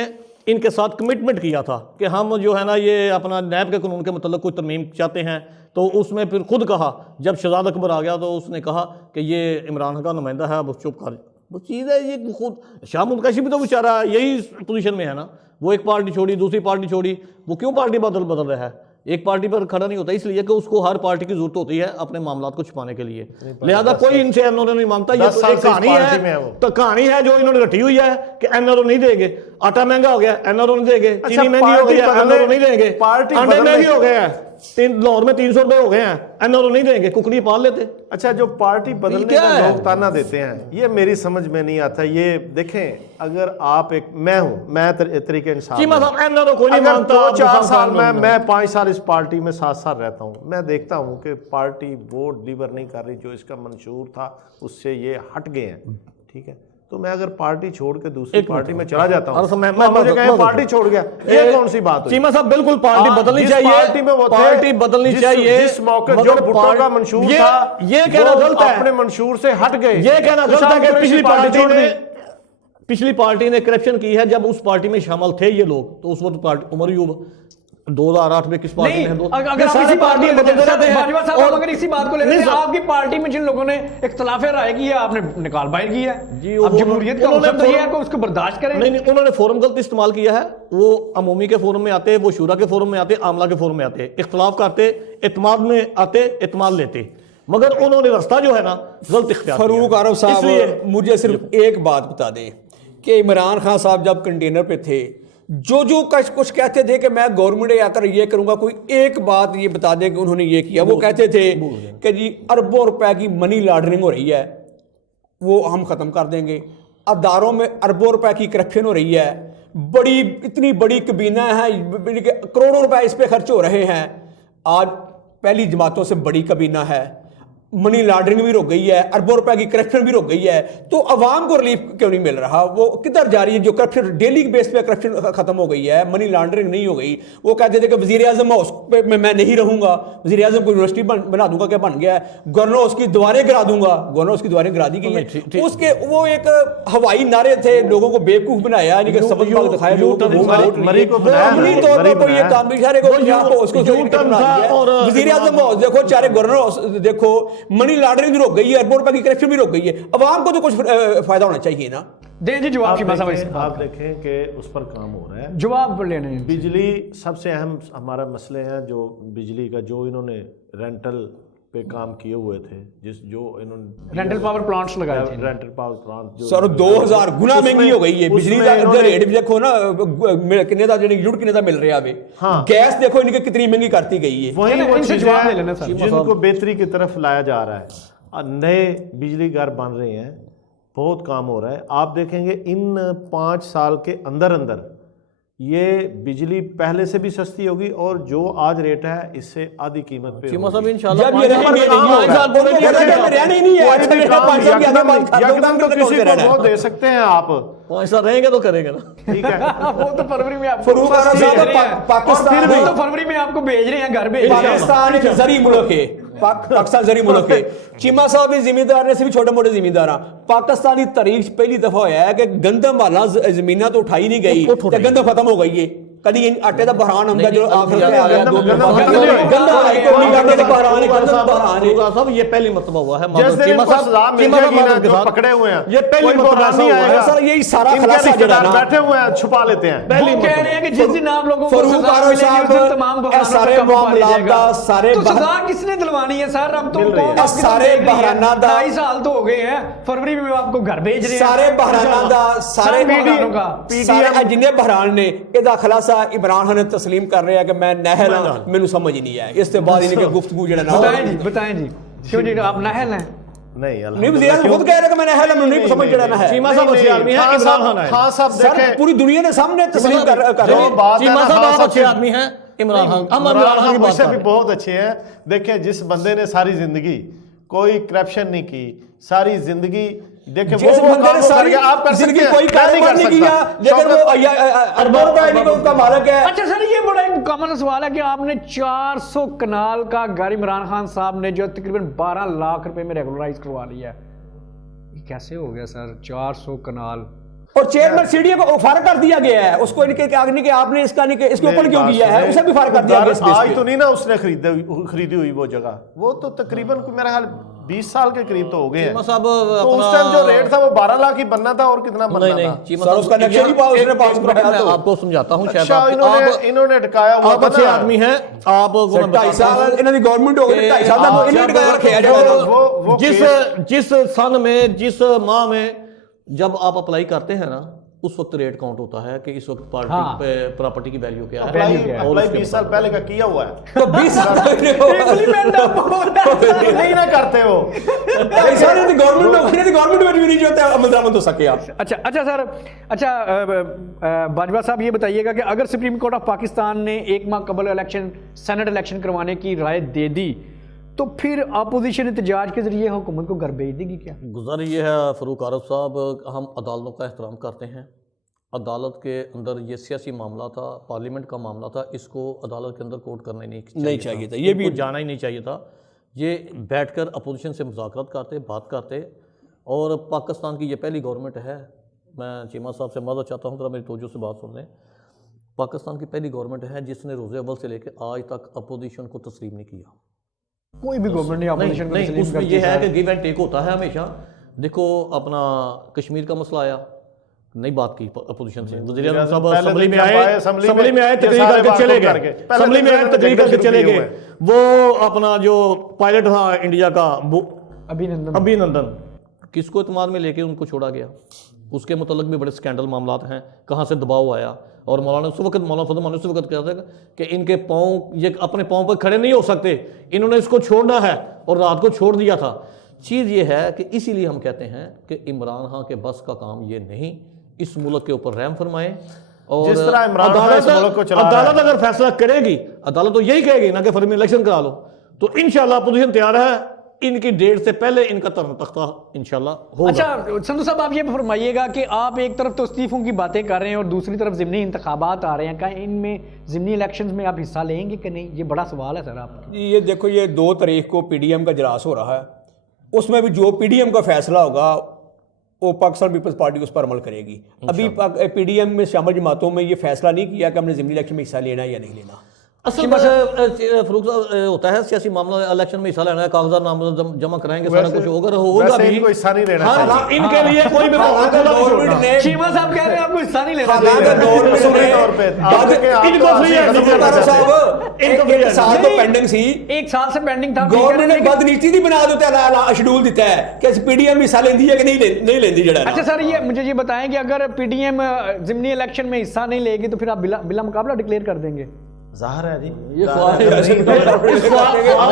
इनके साथ कमिटमेंट किया था कि हम जो है ना ये अपना नैब के कानून के मतलब कोई तरमीम चाहते हैं। तो उसमें फिर खुद कहा, जब शहजाद अकबर आ गया तो उसने कहा कि ये इमरान खान का नुमाइंदा है, अब चुप कर। वो चीज़ है ये खुद शाह महमूद कुरैशी भी तो बेचारा यही पोजीशन में है ना। वो एक पार्टी छोड़ी, दूसरी पार्टी छोड़ी, वो क्यों पार्टी बदल रहा है? एक पार्टी पर खड़ा नहीं होता, इसलिए कि उसको हर पार्टी की जरूरत होती है अपने मामलात को छुपाने के लिए। लिहाजा कोई इनसे एनआरओ नहीं मांगता। ये तो एक कहानी है, तो कहानी है जो इन्होंने रटी हुई है कि एनआरओ नहीं देंगे। आटा महंगा हो गया, एनआरओ नहीं देंगे। चीनी महंगी हो गई है, एनआरओ नहीं देंगे। अंडे महंगे हो गए हैं, लाहौर में 300 रुपए हो गए हैं, एनआरओ नहीं देंगे। कुकड़ी पाल लेते। अच्छा, जो पार्टी बदलने का लोग ताना देते हैं, ये मेरी समझ में नहीं आता। ये देखें, अगर आप मैं तरीके इंसान, एनआरओ कोई नहीं मानता। 2-4 साल मैं 5 साल इस पार्टी में 7 साल रहता हूँ, मैं देखता हूँ कि पार्टी वोट डिलीवर नहीं कर रही, जो इसका मंशूर था उससे ये हट गए हैं। ठीक है, तो मैं अगर पार्टी छोड़ के दूसरी पार्टी में चला जाता हूँ, मुझे कहें पार्टी छोड़ गया, ये कौन सी बात हुई? चीमा साहब, बिल्कुल पार्टी बदलनी चाहिए, पार्टी में वो पार्टी बदलनी चाहिए। जिस मौके जो भुट्टो का मंशूर था, ये कहना गलत है, अपने मंशूर से हट गए। ये कहना गलत है कि पिछली पार्टी ने करप्शन की है। जब उस पार्टी में शामिल थे ये लोग, तो उस वक्त पार्टी उमर यूब 2008 में किस पार्टी में है? अगर आप इसी पार्टी में अगर इसी बात को लेते हैं, आपकी पार्टी में जिन लोगों ने इख्तिलाफ राय की है, आपने निकाल बाहर किया है। अब जमहूरियत का मतलब तो ये है कि उसको बर्दाश्त करें। नहीं, उन्होंने फोरम गलत इस्तेमाल किया है। वो अमूमी के फोरम में आते, वो शूरा के फोरम में आते, आमला के फोरम में आते, इख्तिलाफ करते, इत्माद में आते, इत्माद लेते, मगर उन्होंने रास्ता जो है ना गलत इख्तियार किया। फरूक आरफ साहब, मुझे सिर्फ एक बात बता दें कि इमरान खान साहब जब कंटेनर पे थे, जो कुछ कहते थे कि मैं गवर्नमेंट आकर ये करूंगा, कोई एक बात ये बता दें कि उन्होंने ये किया। वो कहते थे कि जी अरबों रुपए की मनी लॉन्ड्रिंग हो रही है, वो हम ख़त्म कर देंगे। अदारों में अरबों रुपए की करप्शन हो रही है, इतनी बड़ी कबीना है, करोड़ों रुपए इस पर खर्च हो रहे हैं। आज पहली जमातों से बड़ी कबीना है, मनी लॉन्ड्रिंग भी रुक गई है, अरबों रुपए की करप्शन भी रुक गई है। तो अवाम को रिलीफ क्यों नहीं मिल रहा? वो किधर जा रही है? जो करप्शन डेली बेस पे करप्शन खत्म हो गई है, मनी लॉन्ड्रिंग नहीं हो गई। वो कहते थे कि वजीर आजम हाउस पे मैं नहीं रहूंगा, वजीर आजम को यूनिवर्सिटी बना दूंगा, क्या बन गया है? गवर्नर हाउस की दीवारें गिरा दूंगा, गवर्नर हाउस की दीवारें गिरा दी गई है। उसके वो एक हवाई नारे थे, लोगों को बेवकूफ बनाया, सबक दिखाया, वजीर आजम हाउस देखो, चारे गवर्नर हाउस देखो, मनी लॉन्ड्रिंग भी रोक गई है, अरबों रुपए की करप्शन भी रोक गई है। अवाम को तो कुछ फायदा होना चाहिए ना। दे जी जवाब। आप देखें कि उस पर काम हो रहा है, जवाब लेने। बिजली सबसे अहम हमारा मसले हैं, जो बिजली का जो इन्होंने रेंटल पे काम किए हुए थे, जो इन्होंने रेंटल पावर प्लांट्स लगाए थे, रेंटल पावर प्लांट जो सर 2000 गुना महंगी हो गई है बिजली का रेट भी देखो ना, कितने दा यूनिट कितने दा मिल रहा है। हाँ, गैस देखो इनकी कितनी महंगी करती गई है। वही वो चीजें जिनको बेहतरी की तरफ लाया जा रहा है। नए बिजली घर बन रहे हैं, बहुत काम हो रहा है। आप देखेंगे इन 5 साल के अंदर ये बिजली पहले से भी सस्ती होगी और जो आज रेट है इससे आधी कीमत पे होगी। इंशाल्लाह किसी को वो दे सकते हैं आप, ऐसा रहेंगे तो करेंगे ना। ठीक है, वो तो फरवरी में आपको पाकिस्तान तो फरवरी में आपको भेज रहे हैं घर भेज रहे हैं। पाकिस्तान एक जरी मुल्क है, पाकिस्तान जरी मुल्क है। चीमा साहब भी जिम्मेदार ने, सिर्फ छोटे मोटे जिम्मेदार। पाकिस्तानी तारीख पहली दफा होया है कि गंदम वाला जमीना तो उठाई नहीं गई, गंदम खत्म हो गई है। कभी आटे का बहरान होता जो आखिर में आ गया साहब ये पहली मरतबा हुआ है जिस दिन इनको सजा मिल जाएगी ना, जो पकड़े हुए हैं, ये पहली मरतबा नहीं आएगा सर, यही सारा इनके खुलासा जो है रिश्तेदार ना, बैठे हुए हैं, छुपा लेते हैं। वो कह रहे हैं कि जिस दिन आप लोगों को फरूक सजा आरो मिलेगी, उस दिन साहब, तमाम ये बहरानों सारे पे काबू पा मामलात लीजिएगा। दा सारे तो बह- सजा किसने दिलवानी है सर? हम तो मिल रही है। आपकी सारे देख लिया। बहराना दा- 2.5 साल तो हो गए हैं, फरवरी में आपको घर भेज रहे हैं सारे बहराना दा सारे बहरानों का सारे जिन्हें बहरान ने ਇਹਦਾ ਖੁਲਾਸਾ ਇਮਰਾਨ ਖਾਨ ਨੇ तस्लीम कर रहे हैं कि मैं नहल हाँ, मैनू समझ ही नहीं है। इस ते बाद इनके गुफ्तगू जड़ा ना बताएं जी क्यों जी आप नाहल हैं? नहीं नहीं वज़ीर आज़म खुद कह रहे कि मैं नहल हूं, मैनू नहीं समझ जड़ा ना है। चीमा साहब अच्छे आदमी हैं, इमरान खान है। खान साहब सर देखें, पूरी दुनिया के सामने तस्लीम कर रहे जो हैं। बात है चीमा ना, साहब खान आप अच्छे से- आदमी हैं, इमरान खान हम इमरान इमरान खान खान की बात मुझसे कर भी रहे हैं। बहुत अच्छे हैं। देखें, जिस बंदे ने सारी जिंदगी कोई करप्शन नहीं की, सारी जिंदगी देखें, जिस वो बंदे काम ने वो सारी करके आप कर सकते जिंदगी हैं, कोई मैं कारोबार नहीं किया, लेकिन वो अरबों रुपए नहीं उसका मालिक है। अच्छा सर, ये बड़ा एक कॉमन सवाल है कि आपने 400 कनाल का घर इमरान खान साहब ने जो तकरीबन 12 लाख रुपए में रेगुलराइज करवा लिया है, ये कैसे हो गया सर? 400 कनाल और चेयरमैन सीडीए को फारग कर दिया गया है, उसको इनके आगे कि आपने इसका नहीं इसके ऊपर क्यों किया है, उसे भी फारग कर दिया गया इस बेस आज पे। तो नहीं ना उसने खरीदी हुई वो जगह, वो तो तकरीबन मेरा ख्याल 20 साल के करीब तो हो गए हैं। चीमा साहब तो उस टाइम जो रेट था वो 12 लाख ही बनना था, और कितना बनना नहीं था? चीमा सर, साहब उसका नक्शा ही पास उसने पास कराया मैं तो। आपको समझाता हूँ, शायद अच्छा, आप इन्होंने टिकाया हुआ आप अच्छे आदमी हैं, आप 2.5 साल इन्होंने गवर्नमेंट हो गई, 2.5 साल तक इन्हें टिकाया रखे है। वो जिस सन में, जिस माह में जब आप अप्लाई करते हैं ना, उस वक्त रेट काउंट होता है कि इस वक्त पार्टी हाँ। पे प्रॉपर्टी की वैल्यू क्या है। अप्लाई 20 साल पहले का किया हुआ है, तो 20 साल नहीं ना करते हो। गवर्नमेंट में भी नहीं जो होता है अमल दरामद हो सके आप। अच्छा सर, बाजवा साहब ये बताइएगा कि अगर सुप्रीम कोर्ट ऑफ पाकिस्तान ने 1 माह कबल इलेक्शन सेनेट इलेक्शन करवाने की राय दे दी, तो फिर अपोजिशन एहतजाज के जरिए हुकूमत को घर भेज देगी क्या? गुज़र ये है फ़रूक आरफ साहब, हम अदालतों का एहतराम करते हैं। अदालत के अंदर ये सियासी मामला था, पार्लियामेंट का मामला था, इसको अदालत के अंदर कोर्ट करना नहीं चाहिए था, ये भी जाना ही नहीं चाहिए था। ये बैठकर अपोजिशन से मुज़ाकरात करते, बात करते, और पाकिस्तान की ये पहली गवर्नमेंट है। मैं चीमा साहब से मदद चाहता हूँ, ज़रा मेरी तवज्जो से बात सुन लें। पाकिस्तान की पहली गवर्नमेंट है जिसने रोज़े अव्वल से लेकर आज तक अपोजिशन को तस्लीम नहीं किया। कोई भी गवर्नमेंट ने अपोजिशन को नहीं, तस्लीम उसमें करती ये है सर। कि गिव एंड टेक होता है हमेशा। देखो, अपना कश्मीर का मसला आया, नहीं बात की अपोजिशन से, वज़ीर आज़म साहब असेंबली में आए, तकरीर करके चले गए, असेंबली में आए, तकरीर करके चले गए। वो अपना जो पायलट था इंडिया का, अभिनंदन, किसको इत्मीनान में लेके उनको छोड़ा गया, उसके मुतल्लिक भी बड़े स्कैंडल मामलात हैं, कहाँ से दबाव आया। और मौलाना उस वक्त, मौलाना फजल मानी उस वक्त कहते हैं कि इनके पाँव, ये अपने पाँव पर खड़े नहीं हो सकते, इन्होंने इसको छोड़ना है, और रात को छोड़ दिया था। चीज़ ये है कि इसीलिए हम कहते हैं कि इमरान खान के बस का काम ये नहीं, इस मुल्क के ऊपर रहम फरमाएं। और जिस तरह इमरान खान इस मुल्क को चला रहा है। अदालत अगर फैसला करेगी, अदालत तो यही कहेगी ना कि फरवरी में इलेक्शन करा लो, तो इंशाल्लाह अपोजिशन तैयार है, इनकी डेट से पहले इनका तरह तख्ता इंशाल्लाह होगा। अच्छा संधू साहब, आप ये फरमाइएगा कि आप एक तरफ तो इस्तीफों की बातें कर रहे हैं और दूसरी तरफ ज़िमनी इंतखाबात आ रहे हैं, क्या इनमें ज़िमनी इलेक्शंस में आप हिस्सा लेंगे कि नहीं? ये बड़ा सवाल है सर आपका। ये देखो, ये 2 तारीख को PDM का इजलास हो रहा है, उसमें भी जो PDM का फैसला होगा वो पाकिस्तान पीपल्स पार्टी उस पर अमल करेगी। अभी PDM में शामिल जमातों में ये फैसला नहीं किया कि हमने ज़िमनी इलेक्शन में हिस्सा लेना है या नहीं लेना। असल में फरूक साहब होता है सियासी मामला, इलेक्शन में हिस्सा लेना है, कागजात नाम जमा कराएंगे, सारा कुछ होगा भी। इनको हिस्सा नहीं लेना हाँ, चाहिए। इनके लिए कोई भी गवर्नमेंट ने चीमा साहब कह रहे हैं आपको हिस्सा नहीं लेना हालांकि चाहिए। गवर्नमेंट ने तौर पे इनको फ्री है, एक साल तो पेंडिंग सी, 1 साल से पेंडिंग था। गवर्नमेंट ने बदनीति नहीं बना देता, शेड्यूल दिता है कि PDM हिस्सा लेंदी है कि नहीं लेंदी जड़ा। अच्छा सर, ये मुझे ये बताएं कि अगर PDM ज़िमनी इलेक्शन में हिस्सा नहीं लेगी तो फिर आप बिला मुकाबला डिक्लेयर कर देंगे? ज़ाहिर है जी, ये अगर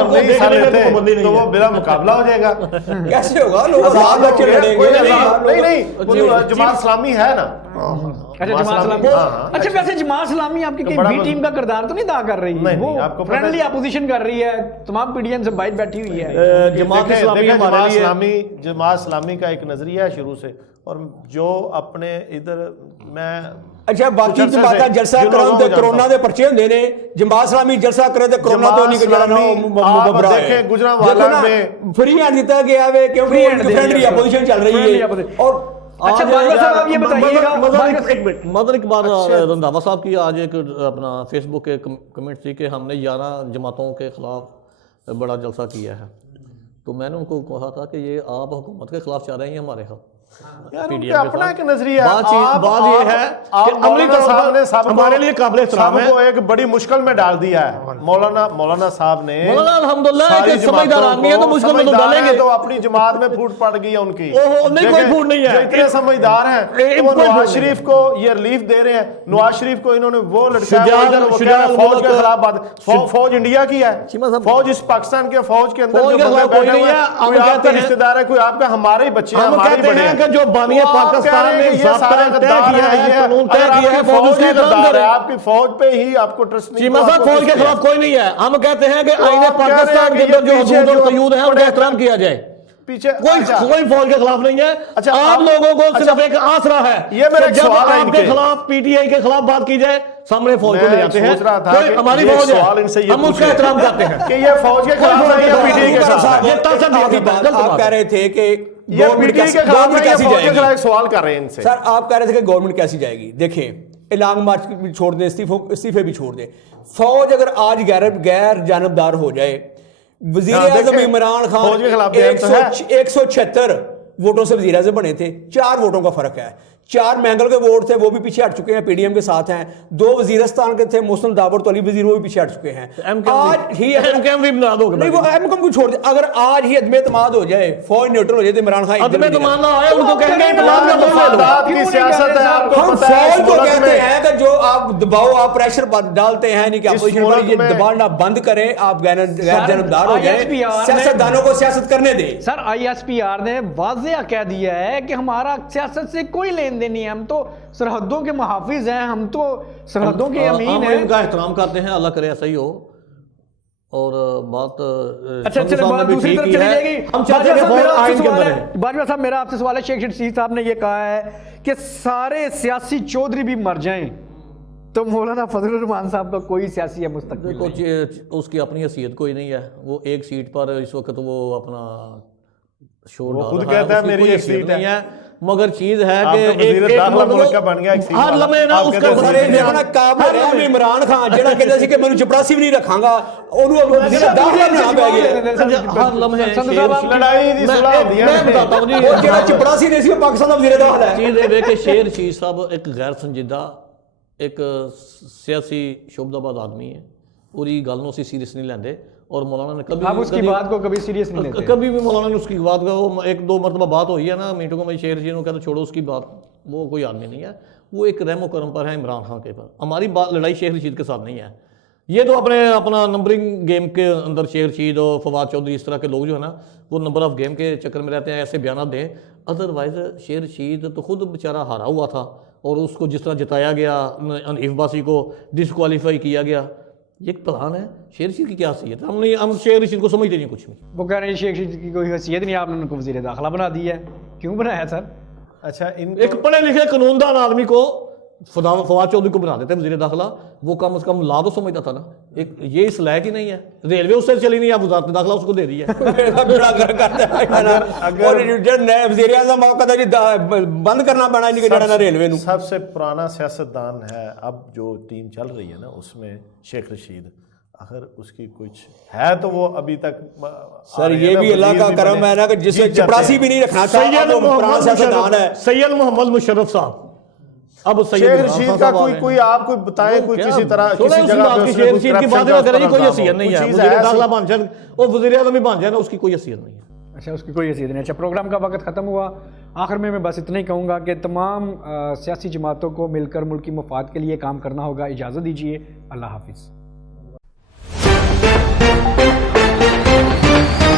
नहीं हिस्सा लेते तो वो बिला मुकाबला हो जाएगा। कैसे होगा? लोग आजाद बच्चे लड़ेंगे। नहीं, जमात इस्लामी है ना। अच्छा, जमात इस्लामी। अच्छा, वैसे जमात इस्लामी आपकी कहीं बी टीम का किरदार तो नहीं अदा कर रही? नहीं, वो आपको फ्रेंडली अपोजिशन कर रही है, तमाम PDM से बाइट बैठी हुई है। जमात इस्लामी हमारे लिए, जमात इस्लामी का एक नजरिया है शुरू से, और जो अपने इधर मैं अच्छा, बाकी जमात जलसा कराते कोरोना के पर्चे होंगे ने, जमात इस्लामी जलसा करे ते कोरोना तो नहीं आप देखें गुजरांवाला में फ्री हैंड दिता गया है, क्योंकि फ्रेंडली अपोजिशन चल रही है। और अच्छा बाजवा साहब आप ये बताइएगा, मदर इकबाल रंधावा साहब की आज एक अपना फेसबुक के कमेंट थी कि हमने 11 जमातों के खिलाफ बड़ा जलसा किया है। तो मैंने उनको कहा था कि ये आप हुकूमत के खिलाफ चाह रहे हैं हमारे खिलाफ। उनका अपना एक नजरिया। बात ये है कि अमली तौर पर हमारे लिए काबिल एहतराम है। सबको एक बड़ी मुश्किल में डाल दिया है मौलाना साहब ने। मौलाना अल्हम्दुलिल्लाह एक समझदार आदमी है तो मुश्किल में तो डालेंगे। तो अपनी जमात में फूट पड़ गई है उनकी। नहीं कोई फूट नहीं है, इतने समझदार हैं कि वो नवाज शरीफ को ये रिलीफ दे रहे हैं। नवाज शरीफ को इन्होंने वो लटकाया, फौज के खिलाफ बात। फौज इंडिया की है, फौज इस पाकिस्तान के फौज के अंदर कोई आपका रिश्तेदार है, कोई आपका, हमारे ही बच्चे हैं, हमारे बड़े हैं। जो बानिए पाकिस्तान ने ज़ाब्ता तय किया है, कानून तय किया है, फौज उसका एहतराम करे। आपकी फौज पे ही आपको ट्रस्ट नहीं। चीमा साहब फौज के खिलाफ कोई नहीं है। हम कहते हैं कि आईने पाकिस्तान के अंदर जो हदूद और क़यूद है उनका एहतराम किया जाए। पीछे कोई फौज के खिलाफ नहीं है। अच्छा, आप लोगों को सिर्फ एक आसरा है। ये मेरा जब सवाल है आपके खिलाफ पीटीआई के खिलाफ बात की जाए सामने फौज को ले जाते हैं। हमारी फौज है, हम उसका एहतराम करते हैं कि ये फौज के खिलाफ है या पीटीआई के साथ। आप कह रहे थे कि ये पीटीआई के खिलाफ है या फौज के खिलाफ, सवाल कर रहे हैं इनसे। सर आप कह रहे थे कि गवर्नमेंट कैसी जाएगी। देखें लॉन्ग मार्च भी छोड़ दें, इस्तीफे भी छोड़ दें। फौज अगर आज गैर जानबदार हो जाए, वजीर आजम इमरान खान 176 वोटों से वजीर आजम बने थे, 4 वोटों का फर्क है। 4 मैंगल के वोट थे, वो भी पीछे हट चुके हैं, पीडीएम के साथ हैं। 2 वजीरस्तान के थे, मोहसिन दावर तो अली वजीर, वो भी पीछे हट चुके हैं। आज ही नहीं, वो एमकम को छोड़ दे। अगर आज ही अदम एतमाद हो जाए, फौज न्यूट्रल हो जाए, तो इमरान खान अदम एतमाद ना आए, उनको कहेंगे की सियासत है। हम फौज को कहते हैं कि जो आप दबाव, आप प्रेशर डालते हैं, नहीं कि अपोजिशन पर ये दबाना बंद करें, आप गैर जानबदार हो जाए, सियासतदानों को सियासत करने दें। सर ISPR ने वाज़ेह कह दिया है कि हमारा सियासत से कोई लेन देन नहीं है, हम तो सरहदों के मुहाफिज हैं, हम तो सरहदों के अमीन हैं। उनका एहतराम करते हैं, अल्लाह करे ऐसा ही हो। और बात अच्छा बात दूसरी तरफ चली जाएगी। बाजवा साहब मेरा आपसे सवाल है, शेख रशीद साहब ने ये कहा है कि सारे सियासी चौधरी भी मर जाएं तो मौलाना फजलुर रहमान साहब का कोई सियासी मुस्तकबिल नहीं। उसकी अपनी हैसियत कोई नहीं है। वो एक सीट पर इस वक्त वो अपना शोर डाल खुद कहता है मेरी एक सीट नहीं है, मगर चीज है कि हर लम्हे ना उसका इमरान खान जेड़ा कहता सी कि मैनू चपड़ासी भी नहीं रखांगा, ओनू वजीर दाखिला बना पै गया। हर लम्हे लड़ाई दी सुलह होंदी है। मैं बताता हूं जी, वो जेड़ा चपड़ासी नहीं सी वो पाकिस्तान दा वजीर दाखिला है। चीज ये कि शेर रशीद साहब एक गैर संजीदा एक सियासी शोबदाबाद आदमी है, पूरी गल नूं सीरियस नहीं लेंदे। और मौलाना ने कभी आप उसकी बात को कभी सीरियस नहीं लेते। कभी भी मौलाना ने उसकी बात का, वो 1-2 मरतबा बात हुई है ना मीटिंगों में, शेर जी ने कहते छोड़ो उसकी बात, वो कोई आदमी नहीं है। वो एक रहमो करम पर है इमरान खान के पर। हमारी बात लड़ाई शेख रशीद के साथ नहीं है। ये तो अपना नंबरिंग गेम के अंदर शेख रशीद और फवाद चौधरी इस तरह के लोग जो है ना, वो नंबर ऑफ गेम के चक्कर में रहते हैं, ऐसे बयान दें। अदरवाइज शेख रशीद तो खुद बेचारा हारा हुआ था और उसको जिस तरह जिताया गया, हनीफ बासी को डिसक्वालीफाई किया गया, ये एक प्लान है। शेर रशीद की क्या हैसियत है? हम शेर रशीद को समझते नहीं कुछ भी। वो कह रहे हैं शेख रशीद की कोई हैसियत नहीं, आपने उनको वजीर दाखिला बना दिया है। क्यों बनाया सर? अच्छा एक पढ़े लिखे कानूनदान आदमी को फवाद चौधरी को बना देते वजीर दाखिला, वो कम से कम ला तो समझता था ना। एक ये इस लायक ही नहीं है, रेलवे उससे चली नहीं, आप वजारत दाखिला उसको दे दी है। बंद करना पड़ा रेलवे नूं। सबसे पुराना सियासतदान है अब जो टीम चल रही है ना, उसमें शेख रशीद, अगर उसकी कुछ है तो वो अभी तक सर ये भी अल्लाह का करम है ना कि जिसे चपरासी भी नहीं रखना चाहिए। सैयद मोहम्मद मुशर्रफ साहब, अब शेख रशीद का कोई आप कोई बताएं, कोई किसी तरह किसी जगह पे शेख रशीद की बात ना करें, कोई हैसियत नहीं है। वज़ीर दाखिला बन जाए और वज़ीर आज़म भी बन जाए ना, उसकी कोई हैसियत नहीं है। अच्छा, उसकी कोई हैसियत नहीं। अच्छा, प्रोग्राम का वक्त ख़त्म हुआ। आखिर में मैं बस इतना ही कहूँगा कि तमाम सियासी जमातों को मिलकर मुल्क की मफाद के लिए काम करना होगा। इजाज़त दीजिए, अल्लाह हाफिज़।